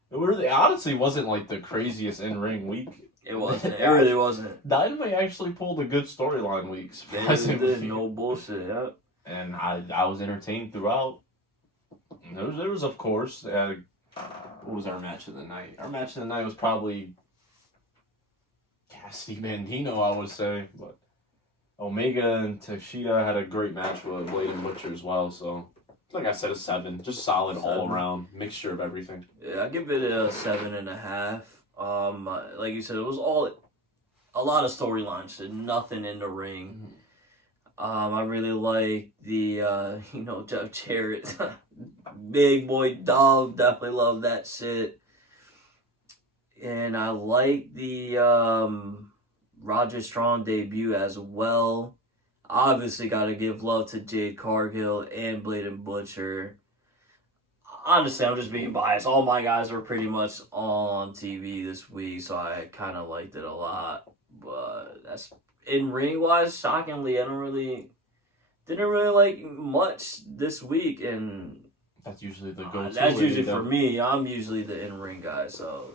It really, honestly, wasn't like the craziest in-ring week. It wasn't. It really wasn't. Dynamite actually pulled a good storyline week. No bullshit, yeah. And I was entertained throughout. And there was of course, what was our match of the night? Our match of the night was probably Cassidy Bandino, I would say. But Omega and Takeshita had a great match with Blade and Butcher as well, so like I said, a 7. Just solid all around mixture of everything. Yeah, I give it a 7.5. Like you said, it was a lot of storylines, nothing in the ring. Mm-hmm. I really like the Jeff Jarrett. Big boy dog, definitely love that shit. And I like the Roger Strong debut as well. Obviously, got to give love to Jade Cargill and Blade and Butcher. Honestly, I'm just being biased. All my guys were pretty much on TV this week, so I kind of liked it a lot. But that's in ring wise. Shockingly, didn't really like much this week, and that's usually the go-to. That's usually for me. I'm usually the in ring guy, so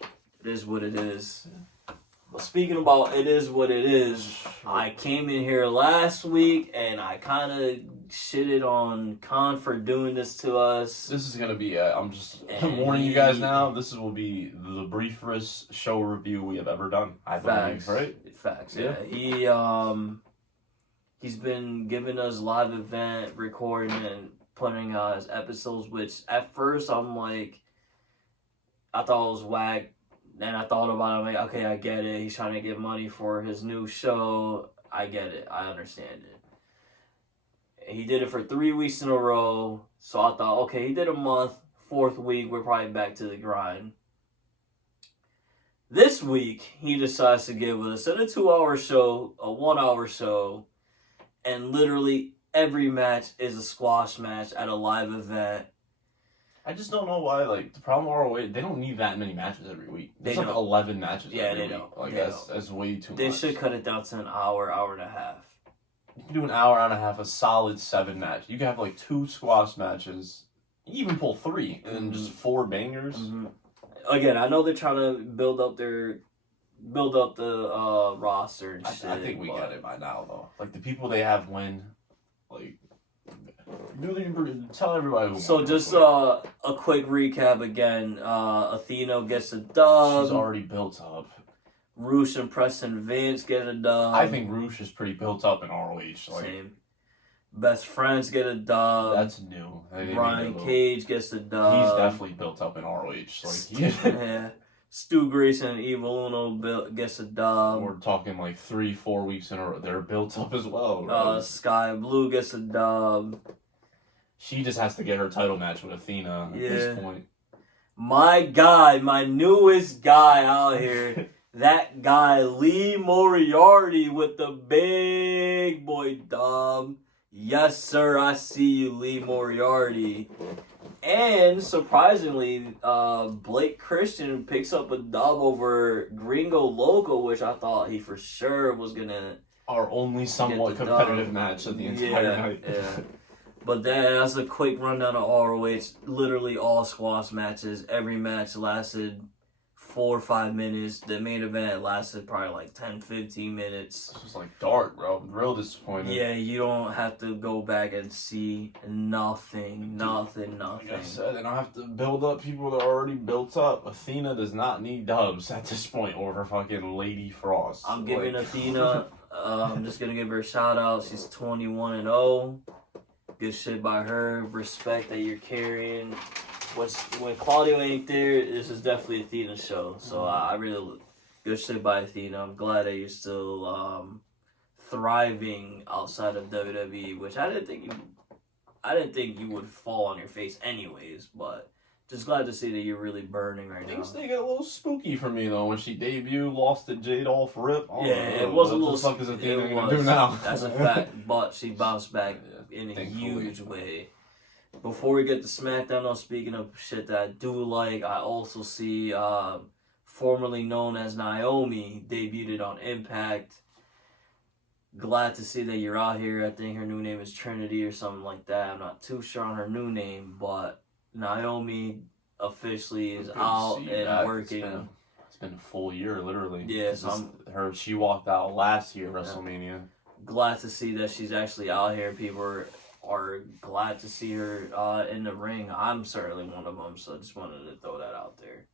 it is what it is. But speaking about it is what it is, I came in here last week and I kind of shitted on Khan for doing this to us. This is going to be, I'm just warning you guys now, this will be the briefest show review we have ever done, I believe, right? Facts, yeah. He's been giving us live event recording and putting his episodes, which at first I'm like, I thought it was whack. And I thought about it, I'm like, okay, I get it. He's trying to get money for his new show. I get it. I understand it. And he did it for 3 weeks in a row. So I thought, okay, he did a month. 4th week, we're probably back to the grind. This week, he decides to give us a 2-hour show, a 1-hour show, and literally every match is a squash match at a live event. I just don't know why, like, the problem ROH, they don't need that many matches every week. There's like 11 matches every week. Like, that's way too much. They should cut it down to an hour, hour and a half. You can do an hour and a half, a solid 7 matches. You can have, like, 2 squash matches. You even pull 3, and then just 4 bangers. Mm-hmm. Again, I know they're trying to build up the roster and shit. I think we get it by now, though. Like, the people they have win, like... Tell everybody who. So just a quick recap again. Athena gets a dub. She's already built up. Roosh and Preston Vance get a dub. I think Roosh is pretty built up in ROH. Like, same. Best Friends get a dub. That's new. Brian Cage gets a dub. He's definitely built up in ROH. Like, yeah. Stu Grayson and Evil Uno gets a dub. We're talking like 3-4 weeks in a row. They're built up as well. Right? Sky Blue gets a dub. She just has to get her title match with Athena at this point. My guy, my newest guy out here, that guy Lee Moriarty with the big boy dub. Yes, sir, I see you, Lee Moriarty. And surprisingly, Blake Christian picks up a dub over Gringo Loco, which I thought he for sure was gonna. Our only somewhat competitive match of the entire night. Yeah. But that's a quick rundown of ROH. Literally all squash matches. Every match lasted 4 or 5 minutes. The main event lasted probably like 10-15 minutes. This was like dark, bro. Real disappointed. Yeah, you don't have to go back and see nothing. Like I said, they don't have to build up people that are already built up. Athena does not need dubs at this point over fucking Lady Frost. I'm giving Athena, I'm just going to give her a shout out. She's 21-0. Good shit by her. Respect that you're carrying. When Claudio ain't there, this is definitely Athena's show. So I really good shit by Athena. I'm glad that you're still thriving outside of WWE, which I didn't think you would fall on your face anyways. But just glad to see that you're really burning right now. Things they get a little spooky for me though when she debuted, lost to Jade off rip. It was a little. What the fuck is Athena gonna do now? That's a fact. But she bounced back in a huge way. Before we get to SmackDown, though, speaking of shit that I do like, I also see formerly known as Naomi debuted on Impact. Glad to see that you're out here. I think her new name is Trinity or something like that. I'm not too sure on her new name, but Naomi officially is out and working. It's been a full year, literally. Yeah, so she walked out last year, WrestleMania. Glad to see that she's actually out here. People are glad to see her in the ring. I'm certainly one of them, so I just wanted to throw that out there.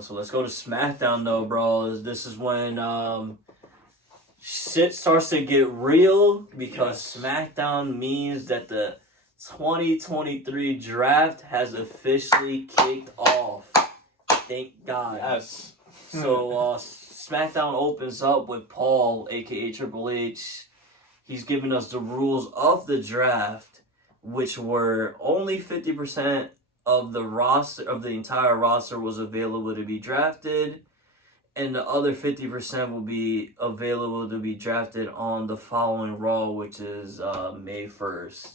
So let's go to SmackDown, though, bro. This is when shit starts to get real because SmackDown means that the 2023 draft has officially kicked off. Thank God. Yes. So SmackDown opens up with Paul, a.k.a. Triple H. He's giving us the rules of the draft, which were only 50% of the roster of the entire roster was available to be drafted, and the other 50% will be available to be drafted on the following Raw, which is May 1st.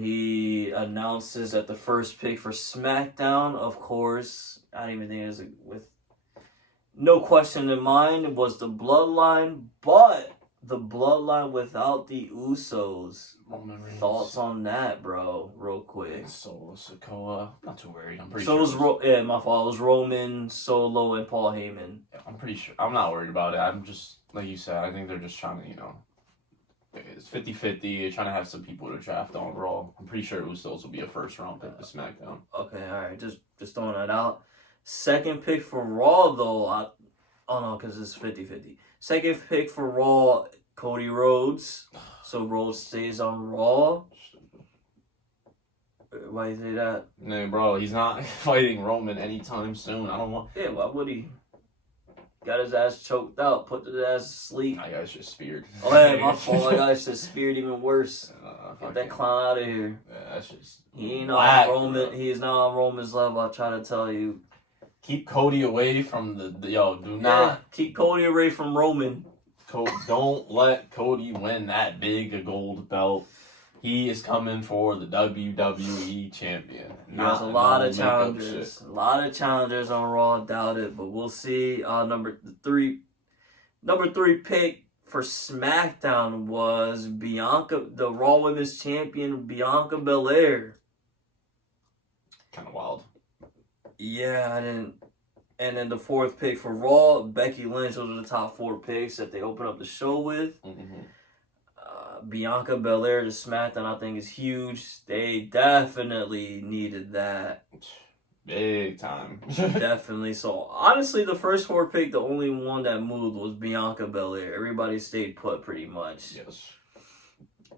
He announces that the first pick for SmackDown, of course, I don't even think it was with no question in mind, was the Bloodline, but the Bloodline without the Usos. Roman Reigns. Thoughts on that, bro? Real quick. Solo Sikoa. Not too worried. I'm pretty So sure. it was my fault. It was Roman, Solo, and Paul Heyman. I'm pretty sure. I'm not worried about it. I'm just, like you said, I think they're just trying to, it's 50-50. They're trying to have some people to draft on Raw. I'm pretty sure Usos will be a first round pick to SmackDown. Okay, all right. Just throwing that out. Second pick for Raw, though. Because it's 50-50. Second pick for Raw, Cody Rhodes. So Rhodes stays on Raw. Why you say that? Nah, bro, he's not fighting Roman anytime soon. I don't want. Yeah, why would he? Got his ass choked out, put his ass to sleep. My guy's just speared. Oh, yeah, my fault. My guy's just speared even worse. Get that Fucking- clown out of here. Yeah, that's just. He ain't whack, on Roman. bro. He is not on Roman's level. I try to tell you. Keep Cody away from the yo. Do Yeah, not. keep Cody away from Roman. Don't let Cody win that big a gold belt. He is coming for the WWE champion. He has a lot of challengers. A lot of challengers on Raw. Doubt it, but we'll see. Number three pick for SmackDown was Bianca, the Raw Women's Champion, Bianca Belair. Kind of wild. Yeah, I didn't. And then the fourth pick for Raw, Becky Lynch. Those are the top four picks that they open up the show with. Mm-hmm. Bianca Belair to SmackDown, I think, is huge. They definitely needed that. Big time. Definitely. So, honestly, the first four pick, the only one that moved was Bianca Belair. Everybody stayed put pretty much. Yes.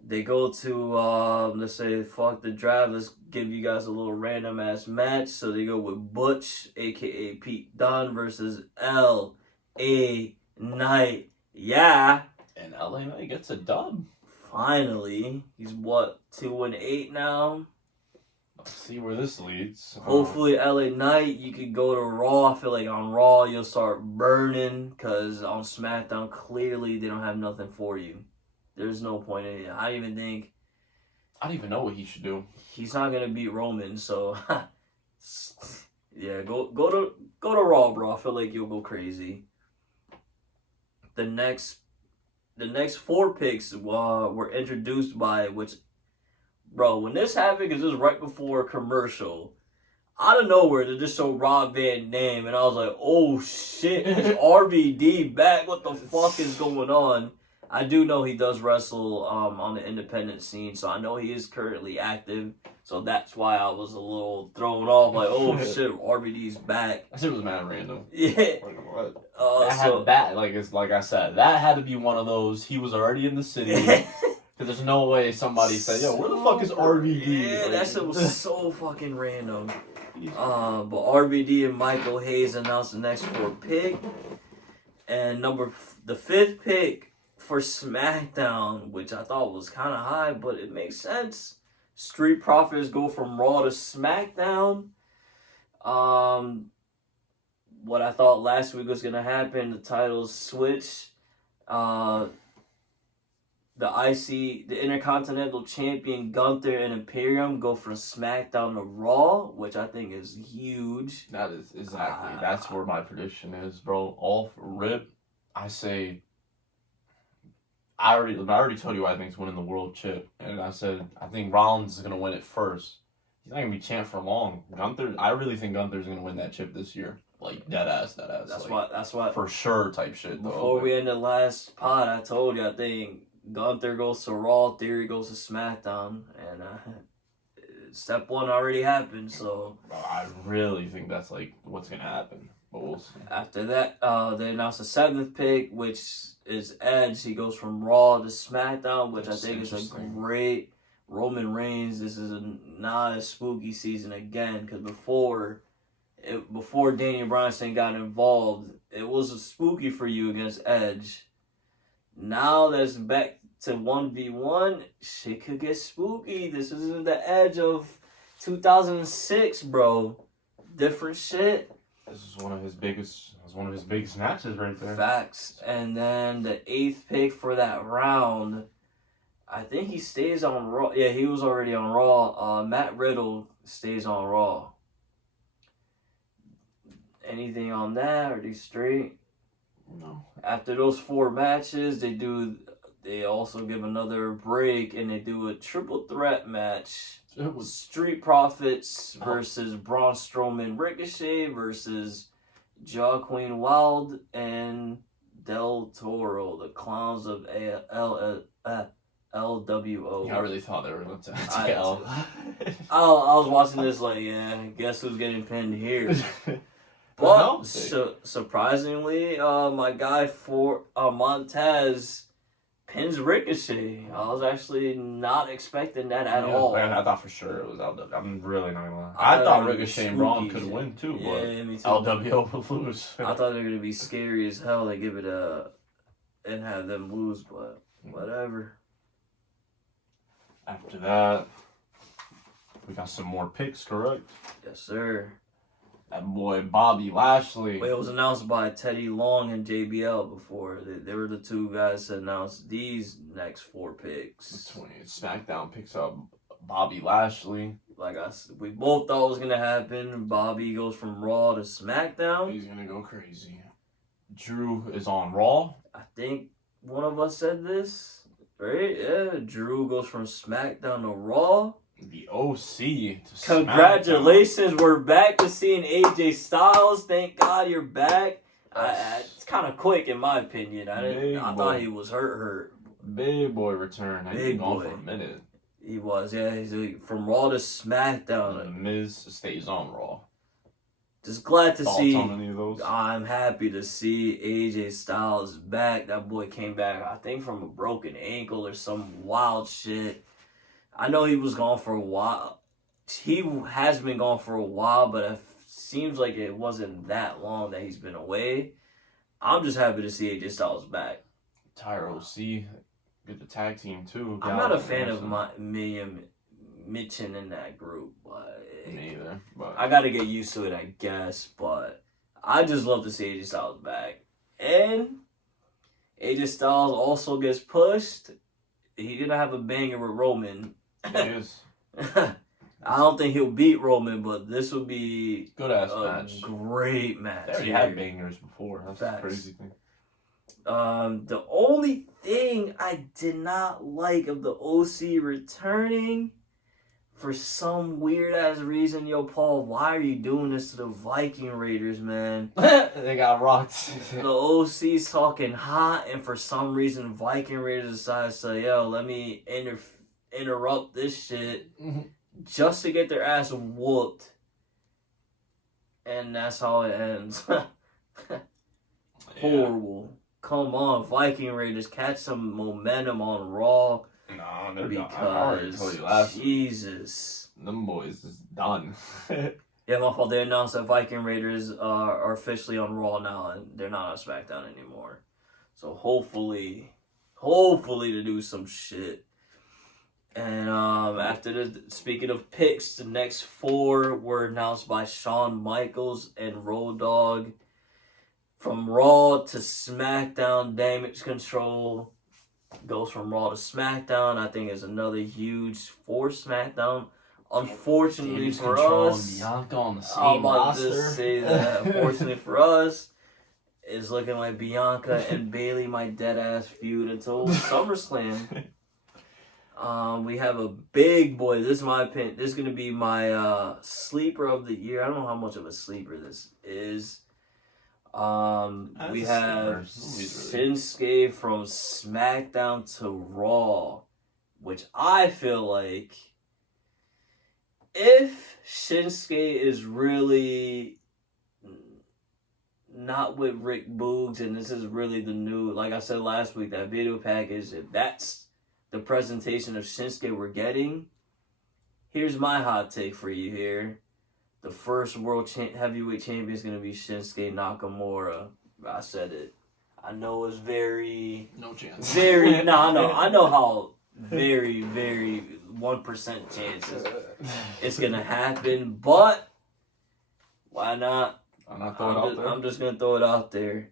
They go to, let's say, fuck the draft. Let's give you guys a little random ass match. So they go with Butch, aka Pete Dunne, versus L.A. Knight. Yeah. And LA Knight gets a dub. Finally. He's what, 2-8 now? Let's see where this leads. Hopefully, LA Knight, you could go to Raw. I feel like on Raw, you'll start burning. Because on SmackDown, clearly, they don't have nothing for you. There's no point in it. I don't even think I don't even know what he should do. he's not gonna beat Roman. So, yeah, go to Raw, bro. I feel like you'll go crazy. The next four picks were introduced by which, bro. When this happened, because it was right before a commercial, out of nowhere they just showed Rob Van Dam, and I was like, oh shit, is RVD back? What the fuck is going on? I do know he does wrestle on the independent scene, so I know he is currently active. So that's why I was a little thrown off, like, oh shit, RVD's back. I said it was mad random. Yeah. Like I said, that had to be one of those. He was already in the city. Because there's no way somebody said, yo, where the fuck is RVD? Yeah, Like, that shit was so fucking random. But RVD and Michael Hayes announced the next four pick. And the fifth pick for SmackDown, which I thought was kind of high, but it makes sense. Street Profits go from Raw to SmackDown. What I thought last week was gonna happen, the titles switch. The Intercontinental Champion Gunther and Imperium go from SmackDown to Raw, which I think is huge. That is exactly. That's where my prediction is, bro. All for Rip. I say. I already told you I think he's winning the world chip, and I said I think Rollins is gonna win it first. He's not gonna be champ for long. Gunther, I really think Gunther's gonna win that chip this year. Like dead ass. That's like, why. for sure type shit. Before we ended last pod, I told you I think Gunther goes to Raw, Theory goes to SmackDown, and step one already happened. So I really think that's like what's gonna happen. But we'll see. After that, they announced the seventh pick, which is Edge. He goes from Raw to SmackDown, which That's I think is a interesting. great Roman Reigns. This is not a spooky season again, because before Daniel Bryan got involved, it was spooky for you against Edge. Now that's back to 1v1, shit could get spooky. This isn't the Edge of 2006, bro. Different shit. This is one of his biggest matches right there. Facts. And then the 8th pick for that round, I think he stays on Raw. Yeah, he was already on Raw. Matt Riddle stays on Raw. Anything on that? Are they straight? No. After those 4 matches, they also give another break and they do a triple threat match. It was Street Profits versus Braun Strowman Ricochet versus Joaquin Wilde and Del Toro, the clowns of LWO. I really thought they were going to I L. I was watching this like, yeah, guess who's getting pinned here? But surprisingly, my guy for Montez pins Ricochet. I was actually not expecting that at all. I thought for sure it was LWO. I'm really not gonna lie. I thought Ricochet and Braun could win too, but me too. LWO would lose. I thought they were gonna be scary as hell. They give it and have them lose, but whatever. After that, we got some more picks, correct? Yes, sir. That boy Bobby Lashley. Well, it was announced by Teddy Long and JBL before. They were the 2 guys to announce these next 4 picks. 20 SmackDown picks up Bobby Lashley. Like I said, we both thought it was gonna happen. Bobby goes from Raw to SmackDown. He's gonna go crazy. Drew is on Raw. I think one of us said this, right? Yeah, Drew goes from SmackDown to Raw. The OC to Congratulations, we're back to seeing AJ Styles. Thank God you're back. It's kind of quick in my opinion. I thought he was hurt. Big boy return. He's been gone for a minute. He was, yeah. He's from Raw to SmackDown. The Miz stays on Raw. Just glad to see. On any of those? I'm happy to see AJ Styles back. That boy came back, I think, from a broken ankle or some wild shit. I know he was gone for a while. He has been gone for a while, but it seems like it wasn't that long that he's been away. I'm just happy to see AJ Styles back. Entire OC, get the tag team too. I'm not a fan of Mitchin in that group, but me either. But I got to get used to it, I guess. But I just love to see AJ Styles back, and AJ Styles also gets pushed. He's gonna have a banger with Roman. He is. I don't think he'll beat Roman, but this will be good ass match. Great match. They already had bangers before. That's Facts. the crazy thing. The only thing I did not like of the OC returning, for some weird ass reason, yo Paul, why are you doing this to the Viking Raiders, man? They got rocked. The OC's talking hot, and for some reason, Viking Raiders decided to say, yo, let me interrupt this shit just to get their ass whooped. And that's how it ends. Horrible. Come on, Viking Raiders, catch some momentum on Raw. No, they're because done. I already told you last Jesus. Them boys is done. Yeah, my fault. They announced that Viking Raiders are officially on Raw now, and they're not on SmackDown anymore. So hopefully to do some shit. And speaking of picks, the next 4 were announced by Shawn Michaels and Road Dogg. From Raw to SmackDown, Damage Control goes from Raw to SmackDown. I think is another huge for SmackDown. Unfortunately for us, Bianca on the same I'm about roster. to say that. Unfortunately for us, it's looking like Bianca and Bayley might dead ass feud until SummerSlam. We have a big boy. This is my opinion. This is gonna be my sleeper of the year. I don't know how much of a sleeper this is. We have Shinsuke from SmackDown to Raw, which I feel like if Shinsuke is really not with Rick Boogs and this is really the new, like I said last week, that video package, if that's the presentation of Shinsuke we're getting, here's my hot take for you here. The first world heavyweight champion is going to be Shinsuke Nakamura. I said it. I know it's very, No chance. very. No, I know how very, very 1% chances it's gonna happen. But why not? I'm not throwing it out there. I'm just gonna throw it out there.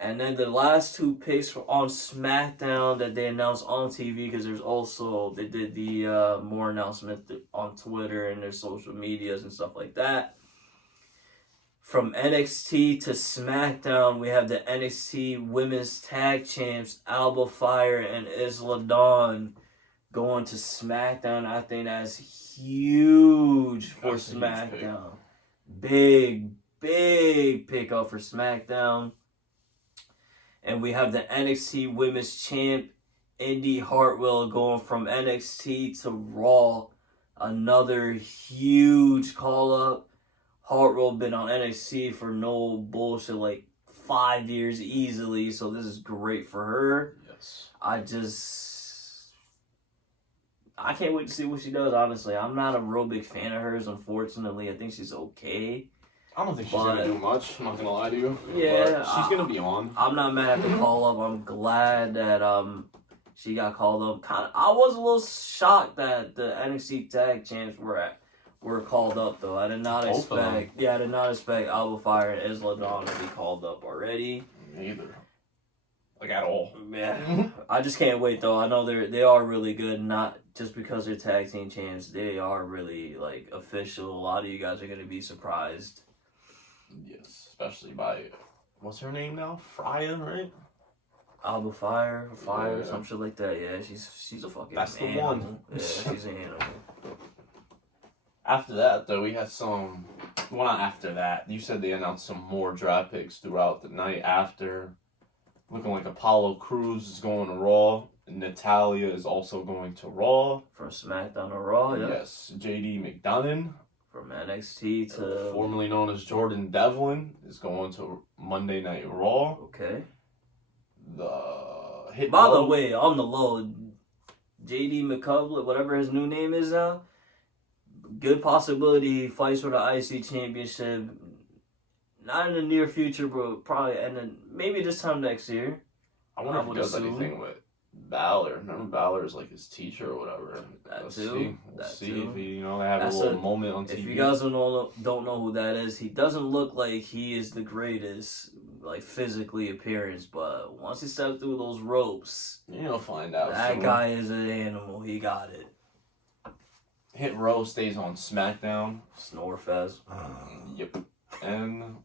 And then the last two picks were on SmackDown that they announced on TV, because there's also, they did the more announcement on Twitter and their social medias and stuff like that. From NXT to SmackDown, we have the NXT Women's Tag Champs, Alba Fire and Isla Dawn, going to SmackDown. I think that's huge for That's a huge SmackDown. Big pickup for SmackDown. And we have the NXT Women's Champ, Indy Hartwell, going from NXT to Raw. Another huge call-up. Hartwell been on NXT for no bullshit, like 5 years easily. So this is great for her. Yes. I can't wait to see what she does, honestly. I'm not a real big fan of hers, unfortunately. I think she's okay. I don't think she's going to do much. I'm not going to lie to you. Yeah. But she's going to be on. I'm not mad at the call-up. I'm glad that she got called up. I was a little shocked that the NXT Tag Champs were called up, though. I did not expect Alba Fire and Isla Dawn to be called up already. Me either. Like, at all. Yeah. I just can't wait, though. I know they are really good, not just because they're tag team champs. They are really, like, official. A lot of you guys are going to be surprised. Yes, especially by, what's her name now? Freya, right? Alba Fire, Yeah. some shit like that. Yeah, she's a fucking That's the animal. one. Yeah, she's an animal. After that, though, we had some... Well, not after that. You said they announced some more draft picks throughout the night after. Looking like Apollo Crews is going to Raw. Natalia is also going to Raw. From SmackDown to Raw, yeah. Yes. JD McDonough, From NXT to... formerly known as Jordan Devlin, is going to Monday Night Raw. Okay. The Hit By the Row- way, on the low, JD McCullough, whatever his new name is now, good possibility he fights for the IC Championship. Not in the near future, but probably, and then maybe this time next year. I wonder if he would does assume. anything with Balor. Remember Balor is like his teacher or whatever. That Let's too. see. We'll That see too. if he, they have That's a little a- moment on TV. If you guys don't know who that is, he doesn't look like he is the greatest, like, physically appearance, but once he steps through those ropes, You'll find out that soon. guy is an animal. He got it. Hit Row stays on SmackDown. Snorefest. Yep. And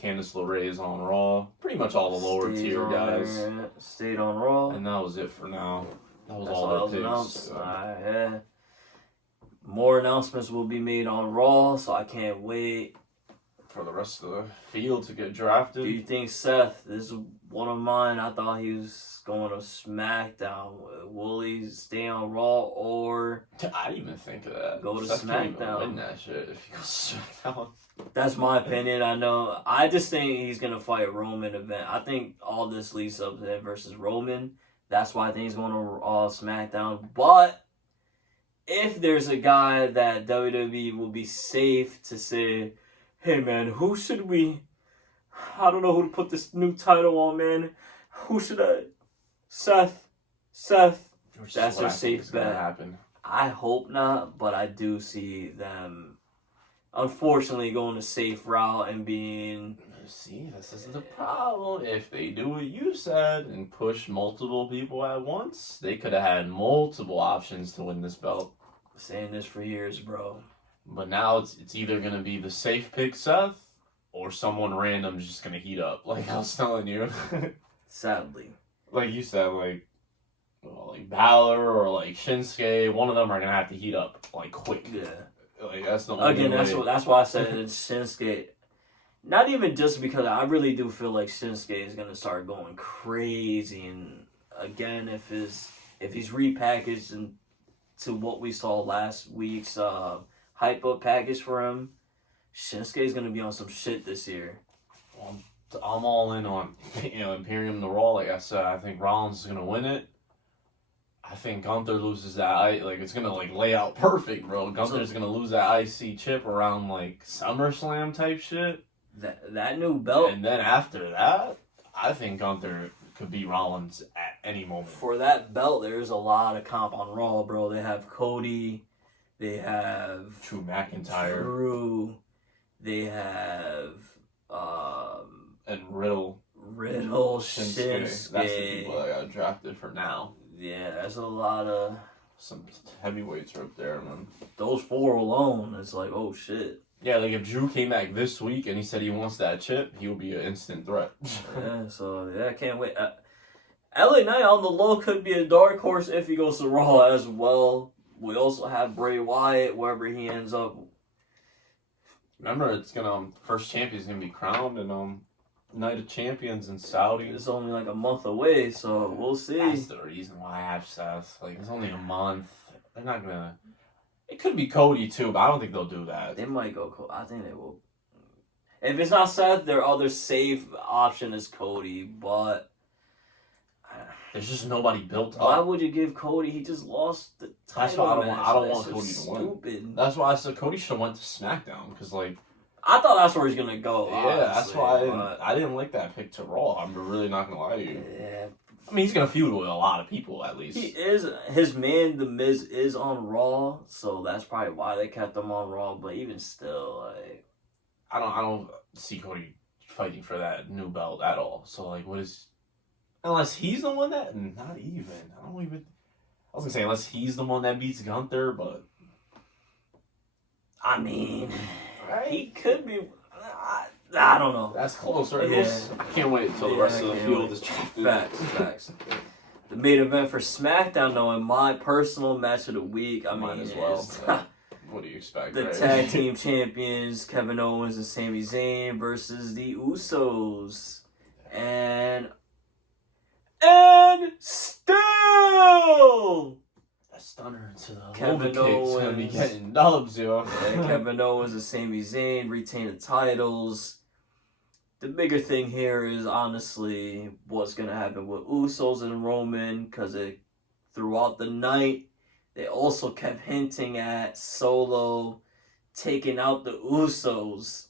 Candice LeRae is on Raw. Pretty much all the lower Stays tier on guys. there, stayed on Raw. And that was it for now. That was That's all all that the was picks. announced. So. Alright, yeah. More announcements will be made on Raw, so I can't wait. For the rest of the field to get drafted. Do you think Seth, this is one of mine, I thought he was going to SmackDown. Will he stay on Raw or... I didn't even think of that. Go to Seth can't even SmackDown. win that shit if he goes to SmackDown. That's my opinion. I know. I just think he's going to fight Roman event. I think all this leads up to him versus Roman. That's why I think he's going to SmackDown. But if there's a guy that WWE will be safe to say, hey, man, who should we... I don't know who to put this new title on, man. Who should I... Seth. Which is That's what their I think safe is gonna bet. happen. I hope not, but I do see them, unfortunately, going the safe route and being... See, this is the problem. If they do what you said and push multiple people at once, they could have had multiple options to win this belt. Saying this for years, bro. But now it's either going to be the safe pick Seth or someone random just going to heat up. Like I was telling you. Sadly. Like you said, like Balor or like Shinsuke, one of them are going to have to heat up like quick. Yeah. Like that's the only Again, way. that's why I said it's Shinsuke. Not even just because I really do feel like Shinsuke is gonna start going crazy, and again, if he's repackaged into what we saw last week's hype up package for him, Shinsuke is gonna be on some shit this year. I'm all in on Imperium the Raw. Like I said, I think Rollins is gonna win it. I think Gunther loses that. It's gonna lay out perfect, bro. Gunther's gonna lose that IC chip around SummerSlam type shit. That new belt. And then after that, I think Gunther could beat Rollins at any moment. For that belt, there's a lot of comp on Raw, bro. They have Cody, they have Drew McIntyre, Drew, they have and Riddle, Shinsuke. That's the people that got drafted for now. Yeah, there's a lot of some heavyweights are up there, man. Those 4 alone, it's like, oh shit. Yeah, like if Drew came back this week and he said he wants that chip, he would be an instant threat. Yeah, so yeah, I can't wait. LA Knight on the low could be a dark horse if he goes to Raw as well. We also have Bray Wyatt, wherever he ends up. Remember, it's gonna first champion's gonna be crowned and Night of Champions in Saudi. It's only like a month away, so we'll see. That's the reason why I have Seth. Like it's only a month. They're not gonna. It could be Cody too, but I don't think they'll do that. They might go. I think they will. If it's not Seth, their other safe option is Cody, but there's just nobody built up. Why would you give Cody? He just lost the title. That's why I don't want That's Cody to win. stupid. That's why I said Cody should have went to SmackDown because like. I thought that's where he's gonna go. Yeah, honestly, that's why I didn't like that pick to Raw. I'm really not gonna lie to you. Yeah. I mean, he's gonna feud with a lot of people at least. He is his man. The Miz is on Raw, so that's probably why they kept him on Raw. But even still, like, I don't see Cody fighting for that new belt at all. So like, what is? Unless he's the one that, not even. I don't even. I was gonna say unless he's the one that beats Gunther, but I mean, right? he could be. I don't know. That's close, right? Yeah. Can't wait until the rest of the field is drafted. Facts. The main event for SmackDown, though, in my personal match of the week, I Might mean, as well. is What do you expect? the right? tag team champions, Kevin Owens and Sami Zayn versus the Usos. And still, a stunner to the Kevin low kick's gonna be Owens. getting dubs, yo. and Kevin Owens and Sami Zayn retain the titles. The bigger thing here is honestly what's gonna happen with Usos and Roman, because throughout the night they also kept hinting at Solo taking out the Usos,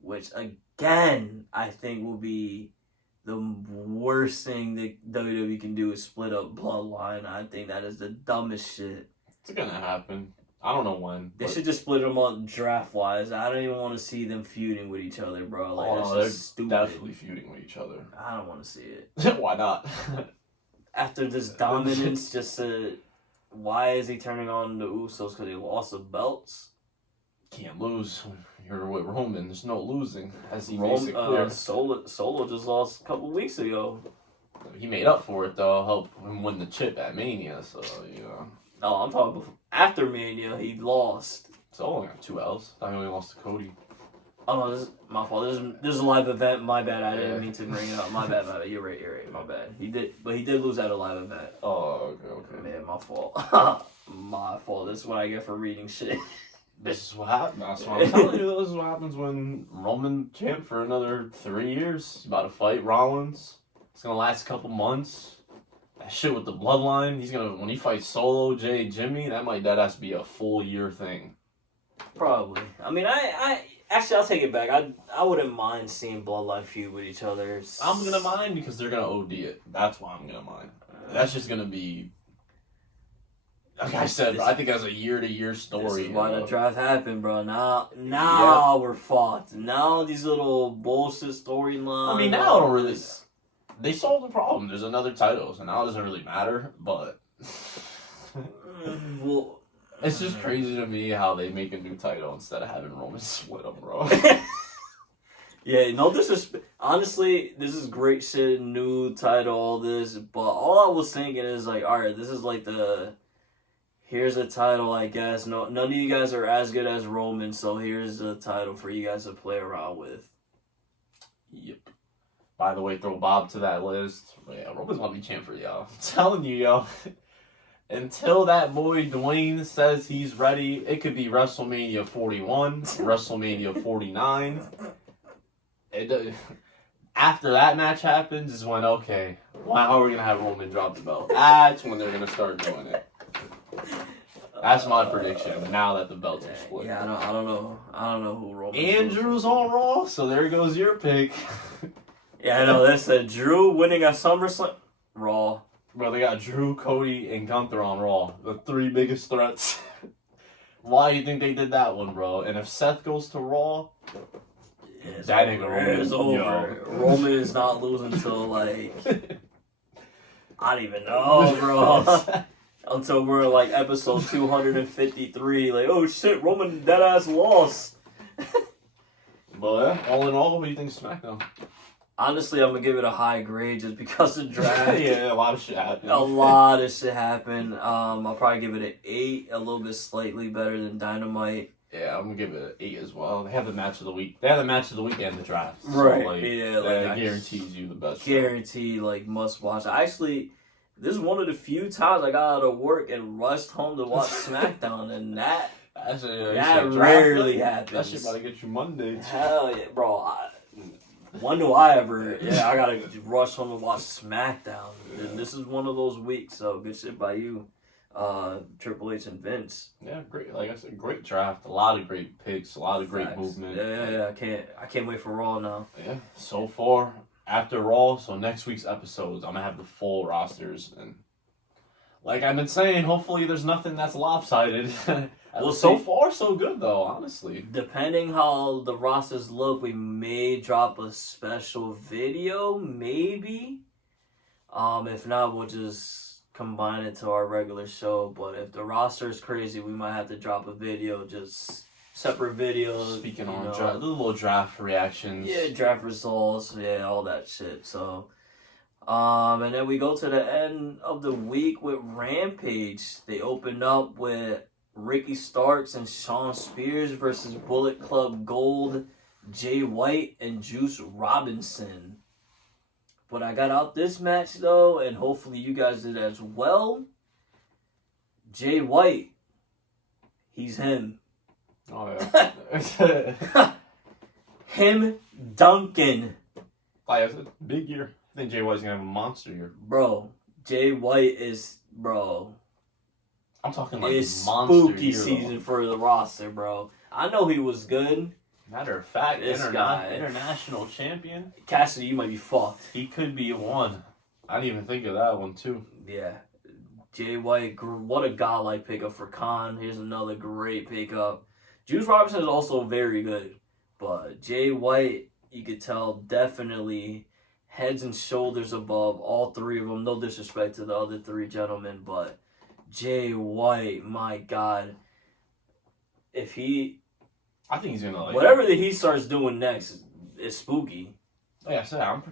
which again I think will be the worst thing that WWE can do is split up Bloodline. I think that is the dumbest shit. It's gonna happen. I don't know when. They but- should just split them up draft wise. I don't even want to see them feuding with each other, bro. Like, Oh, that's no, just they're stupid. definitely feuding with each other. I don't want to see it. Why not? After this dominance, why is he turning on the Usos? Because he lost the belts? Can't lose. You're with Roman. There's no losing, as he makes it clear. Solo just lost a couple weeks ago. He made up for it though. Helped him win the chip at Mania. So you know. No, I'm talking about after Mania, he lost. So only got 2 L's. I only lost to Cody. Oh no, this is my fault. This is a live event. My bad. I didn't Yeah. mean to bring it up. My bad. You're right. My bad. He did lose at a live event. Oh, okay. Man, my fault. My fault. This is what I get for reading shit. This is what happens. That's what I'm telling you. This is what happens when Roman champ for another 3 years. He's about to fight Rollins. It's gonna last a couple months. That shit with the bloodline. When he fights Solo, Jay, Jimmy, that might dead ass be a full year thing. Probably. I mean, I actually I'll take it back. I wouldn't mind seeing Bloodline feud with each other. I'm gonna mind because they're gonna OD it. That's why I'm gonna mind. That's just gonna be. Like I said, I think that's a year-to-year story. This is why the draft happened, bro. Now we're fucked. Now these little bullshit storylines. I mean, now it don't really. They solved the problem. There's another title, so now it doesn't really matter. But well, it's just crazy to me how they make a new title instead of having Roman split them, bro. yeah, no disrespect. Honestly, this is great shit. New title, all this. But all I was thinking is like, all right, this is like here's a title, I guess. No, none of you guys are as good as Roman, so here's a title for you guys to play around with. Yep. By the way, throw Bob to that list. But yeah, Roman's gonna be champ for y'all. I'm telling you, y'all. Until that boy Dwayne says he's ready, it could be WrestleMania 41, WrestleMania 49. After that match happens is when, okay, how are we gonna have Roman drop the belt? That's when they're gonna start doing it. That's my prediction. Now that the belts are split. Yeah, I don't know who Roman. Andrew's on Raw, so there goes your pick. Yeah, I know. That's Drew winning at SummerSlam. Raw. Bro, they got Drew, Cody, and Gunther on Raw. The 3 biggest threats. Why do you think they did that one, bro? And if Seth goes to Raw, that nigga Roman is over. Roman is not losing until like I don't even know, bro. Until we're like episode 253, like, oh shit, Roman deadass lost. But yeah, all in all, what do you think of SmackDown? Honestly, I'm gonna give it a high grade just because of draft. Yeah, a lot of shit happened. A lot of shit happened. I'll probably give it an 8, a little bit slightly better than Dynamite. Yeah, I'm gonna give it an 8 as well. They have the match of the week. They have the match of the week and the draft. So, Right. like, Yeah, that guarantees you the best. Guaranteed, like, must watch. Actually, this is one of the few times I got out of work and rushed home to watch SmackDown, and that rarely happens. That shit about to get you Monday. Hell yeah, bro. When do I ever? Yeah, I gotta rush home and watch SmackDown. Yeah. And this is one of those weeks, so good shit by you, Triple H and Vince. Yeah, great. Like I said, great draft. A lot of great picks. A lot of great Facts. movement. Yeah. I can't wait for Raw now. Yeah. So far, after Raw, so next week's episodes, I'm gonna have the full rosters, and like I've been saying, hopefully there's nothing that's lopsided. We'll so see. far, so good though. Honestly. Depending how the rosters look, we may drop a special video, maybe. If not, we'll just combine it to our regular show. But if the roster is crazy, we might have to drop a video, just separate videos. Speaking on the little draft reactions. Yeah, draft results, yeah, all that shit. So, and then we go to the end of the week with Rampage. They opened up with Ricky Starks and Shawn Spears versus Bullet Club Gold, Jay White, and Juice Robinson. But I got out this match, though, and hopefully you guys did as well. Jay White, he's him. Oh, yeah. Him, Duncan. Like I said, big year. I think Jay White's going to have a monster year. Bro, Jay White is, bro. I'm talking like It's monster spooky year, season though. for the roster, bro. I know he was good. Matter of fact, This guy. international champion. Cassidy, you might be fucked. He could be a one. I didn't even think of that one, too. Yeah. Jay White, what a godlike pickup for Khan. Here's another great pickup. Juice Robinson is also very good. But Jay White, you could tell, definitely heads and shoulders above all three of them. No disrespect to the other 3 gentlemen, but Jay White, my God. If he... I think he's going to like... whatever that he starts doing next is spooky. Like I said, I'm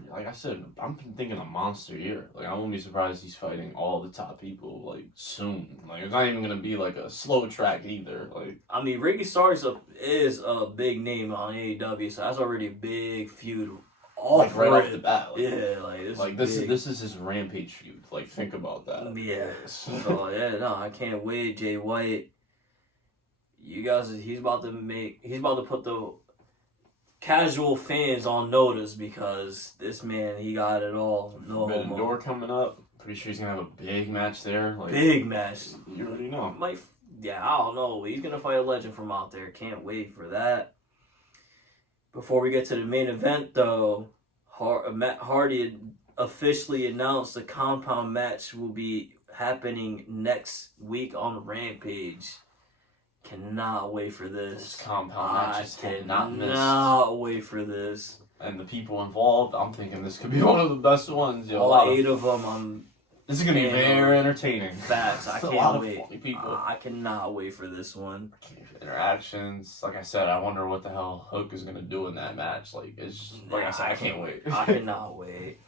thinking a monster year. Like, I won't be surprised he's fighting all the top people, like, soon. Like, it's not even going to be, like, a slow track either. Like, I mean, Ricky Starks is a big name on AEW, so that's already a big feud. right off the bat. Like, yeah, this is his Rampage feud. Like, think about that. Yeah. So yeah, no, I can't wait. Jay White, you guys, he's about to put the casual fans on notice because this man, he got it all. No Forbidden homo. Door coming up. Pretty sure he's gonna have a big match there. Like, Big match. You already know. I don't know. He's gonna fight a legend from out there. Can't wait for that. Before we get to the main event, though, Matt Hardy had officially announced the compound match will be happening next week on Rampage. Cannot wait for this. Those compound matches not missed. Cannot wait for this. And the people involved, I'm thinking this could be one of the best ones. Yo, All 8 of them, this is gonna be very entertaining. Facts. I A lot can't of wait. funny people. I cannot wait for this one. Interactions. Like I said, I wonder what the hell Hook is gonna do in that match. Like, it's just, like I said, I can't wait. I cannot wait.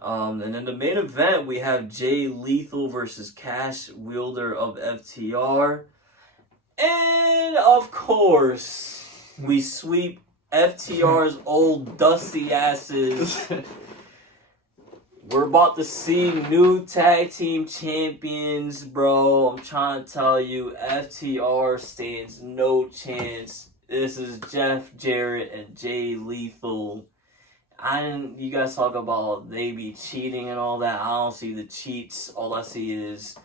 And then the main event, we have Jay Lethal versus Cash Wielder of FTR. And, of course, we sweep FTR's old dusty asses. We're about to see new tag team champions, bro. I'm trying to tell you, FTR stands no chance. This is Jeff Jarrett and Jay Lethal. You guys talk about they be cheating and all that. I don't see the cheats. All I see is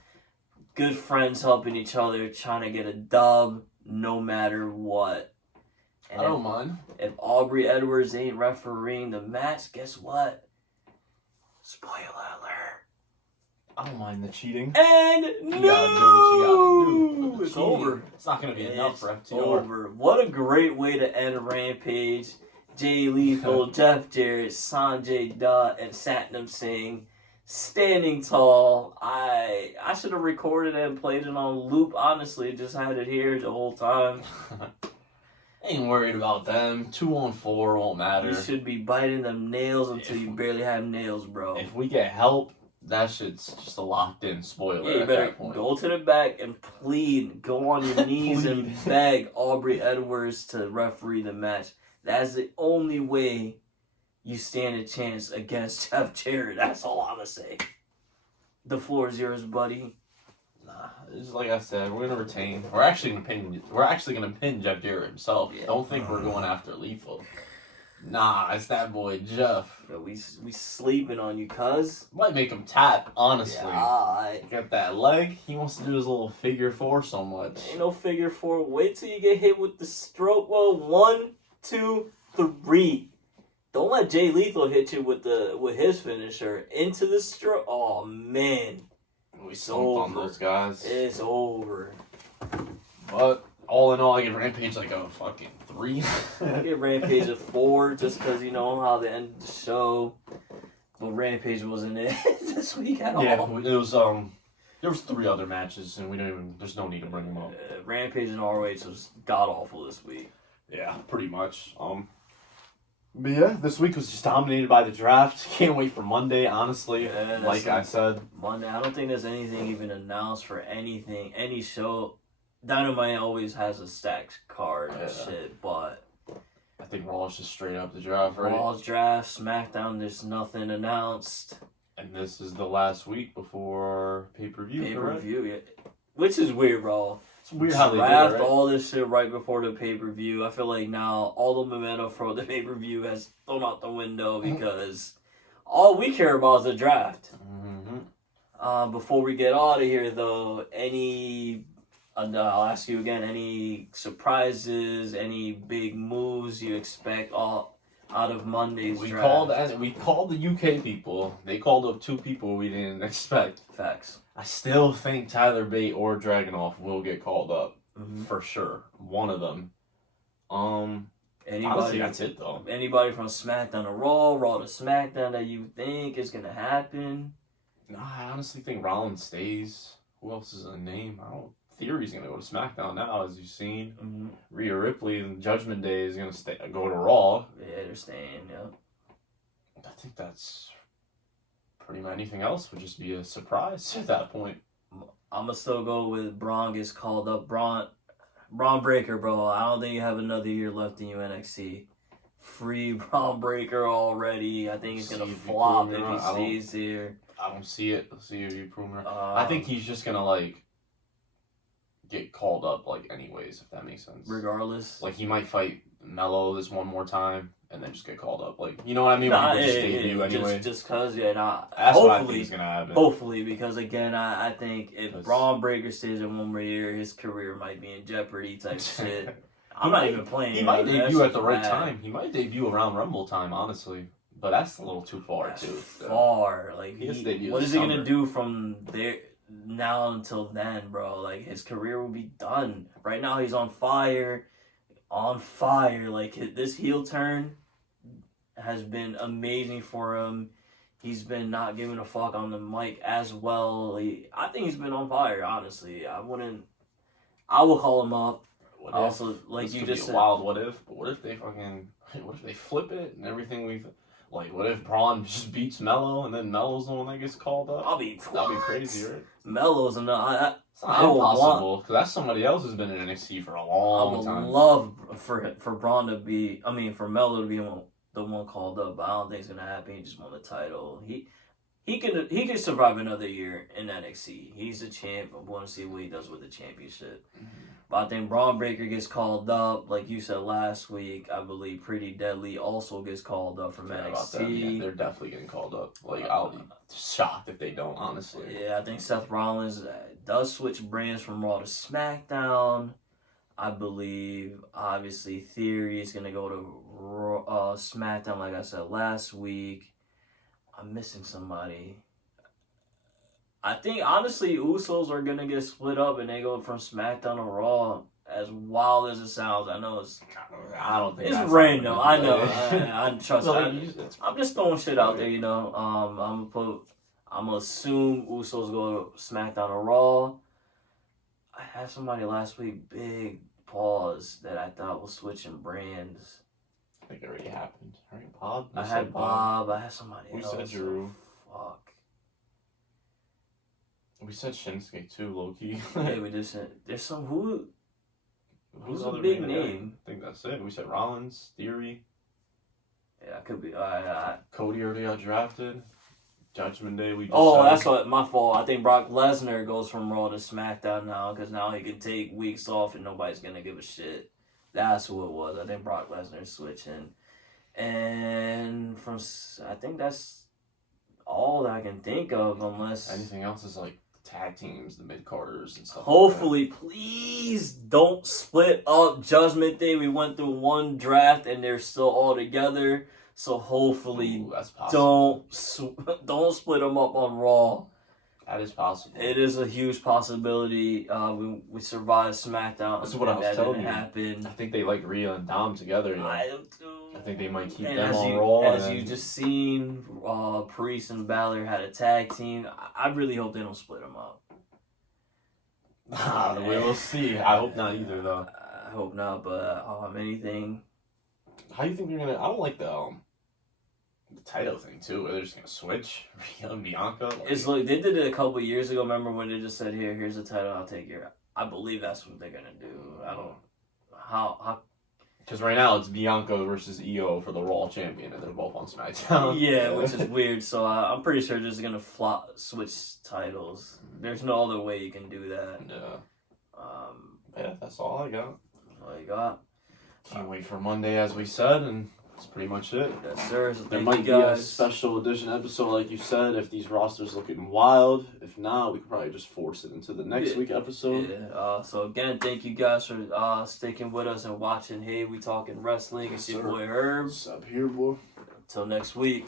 good friends helping each other, trying to get a dub no matter what. And I don't mind. if Aubrey Edwards ain't refereeing the match, guess what? Spoiler alert. I don't mind the cheating. And You gotta do what you gotta do. It's over. It's not gonna be enough for FTR. Over. What a great way to end Rampage. Jay Lethal, Jeff Jarrett, Sanjay Dutt, and Satnam Singh standing tall. I should have recorded it and played it on loop. Honestly, just had it here the whole time. Ain't worried about them. 2-on-4 won't matter. You should be biting them nails until you barely have nails, bro. If we get help, that shit's just a locked in spoiler. Yeah, you at better that point. go to the back and plead. Go on your knees and beg Aubrey Edwards to referee the match. That's the only way you stand a chance against Jeff Jarrett. That's all I'm gonna say. The floor is yours, buddy. Nah, it's like I said, we're gonna retain. We're actually gonna pin Jeff Jarrett himself. Yeah. Don't think we're going after Lethal. Nah, it's that boy Jeff. But we sleeping on you, cuz. Might make him tap, honestly. Yeah, Got that leg. He wants to do his little figure 4 so much. ain't no figure four. Wait till you get hit with the stroke. Well, 1, 2, 3. Don't let Jay Lethal hit you with his finisher into the stroke. Oh man, We slumped on those guys. it's over. But all in all, I give Rampage like a fucking 3. I give Rampage a 4 just because you know how they ended the show. But Rampage wasn't it this week at all. Yeah, it was there was 3 other matches and we don't even. There's no need to bring them up. Rampage and ROH was god awful this week. Yeah, pretty much. But yeah, this week was just dominated by the draft. Can't wait for Monday, honestly. Yeah, like I said. Monday, I don't think there's anything even announced for anything, any show. Dynamite always has a stacked card and shit, but I think Raw is just straight up the draft, right? Raw's draft, SmackDown, there's nothing announced. And this is the last week before pay-per-view, Pay-per-view, yeah. Which is weird, bro. It's weird how they do Draft it, right? all this shit right before the pay-per-view. I feel like now all the momentum for the pay-per-view has thrown out the window because all we care about is the draft. Mm-hmm. Before we get out of here, though, I'll ask you again, any surprises, any big moves you expect out of Monday's draft? We called the UK people. They called up 2 people we didn't expect. Facts. I still think Tyler Bate or Dragunov will get called up for sure. One of them. Honestly, that's it though. Anybody from SmackDown to Raw, Raw to SmackDown that you think is gonna happen? Nah, I honestly think Rollins stays. Who else is a name? Theory's gonna go to SmackDown now, as you've seen. Mm-hmm. Rhea Ripley and Judgment Day is gonna go to Raw. Yeah, they're staying. Yeah. I think that's pretty much anything else would just be a surprise at that point. I'm gonna still go with Braun gets called up. Braun Breaker, bro. I don't think you have another year left in NXT. Free Braun Breaker already. I think he's gonna flop if he stays here. I don't see it. Let's see if you prove it. I think he's just gonna get called up anyways, if that makes sense. Regardless. He might fight Mello this one more time and then just get called up. You know what I mean? Just debut anyway. Just cause, yeah, nah. That's what I think is gonna happen. Hopefully, because again, I think if Braun Breaker stays in one more year, his career might be in jeopardy type shit. I'm not even playing. He might debut at the right time. He might debut around Rumble time, honestly. But that's a little too far, too. Far. What is he gonna do from there now until then, bro? His career will be done. Right now, he's on fire. On fire. This heel turn has been amazing for him. He's been not giving a fuck on the mic as well. I think he's been on fire, honestly. I will call him up. Also, you just said, wild what if, but what if they flip it and everything what if Braun just beats Mello and then Mello's the one that gets called up? That'd be crazy, right? Mello's enough. It's not impossible, because that's somebody else who's been in NXT for a long time. I would love for Braun to be, for Mello to be the one called up, but I don't think it's gonna happen. He just won the title. He can survive another year in NXT. He's a champ. I want to see what he does with the championship. Mm-hmm. But I think Braun Breaker gets called up, like you said last week. I believe Pretty Deadly also gets called up from NXT. Yeah, they're definitely getting called up. I'll be shocked if they don't, honestly. Yeah, I think Seth Rollins does switch brands from Raw to SmackDown. I believe, obviously, Theory is going to go to SmackDown, like I said last week. I'm missing somebody. I think, honestly, Usos are going to get split up and they go from SmackDown to Raw. As wild as it sounds, I know I don't think it's that's random. I happening. know. I trust. Well, I'm just throwing shit out there, you know. I'm gonna assume Usos go to SmackDown or Raw. I had somebody last week, big pause, that I thought was switching brands. I think it already happened. Right, Bob? I had Bob. I had somebody We else. said Drew. Fuck. We said Shinsuke too, low key. Yeah, we just said there's some who's a other big main name. event? I think that's it. We said Rollins, Theory. Yeah, it could be. Cody already got drafted. Judgment Day. We just Oh, said. that's what my fault. I think Brock Lesnar goes from Raw to SmackDown now because now he can take weeks off and nobody's gonna give a shit. That's who it was. I think Brock Lesnar switching, and I think that's all that I can think of, unless Anything else is like the tag teams, the mid carders and stuff. hopefully, please don't split up Judgment Day. We went through one draft and they're still all together. So hopefully, Ooh, that's possible. don't split them up on Raw. That is possible. It is a huge possibility. We survived SmackDown. That's what I was that telling didn't you. happen. I think they like Rhea and Dom together. You know? I do too. I think they might keep And them as on you, Raw. As and you then- just seen, Priest and Balor had a tag team. I really hope they don't split them up. we will see. I hope not either, though. I hope not, but anything. How do you think they're gonna? I don't like the title thing too. Where they're just gonna switch Rhea and Bianca. It's like they did it a couple years ago. Remember when they just said, "Here's the title. I'll take your." I believe that's what they're gonna do. I don't. How because right now it's Bianca versus Io for the Raw champion, and they're both on SmackDown. Yeah, which is weird. So I'm pretty sure they're just gonna switch titles. There's no other way you can do that. Yeah. Um, Yeah, that's all I got. all you got. Can't wait for Monday, as we said, and that's pretty much it. Yes, sir. So There thank might you be a guys. special edition episode, like you said, if these rosters looking wild. If not, we could probably just force it into the next Yeah. week episode. Yeah. So again, thank you guys for sticking with us and watching. Hey, we talking wrestling. It's your Sir. boy Herb. What's up here, boy? Until next week.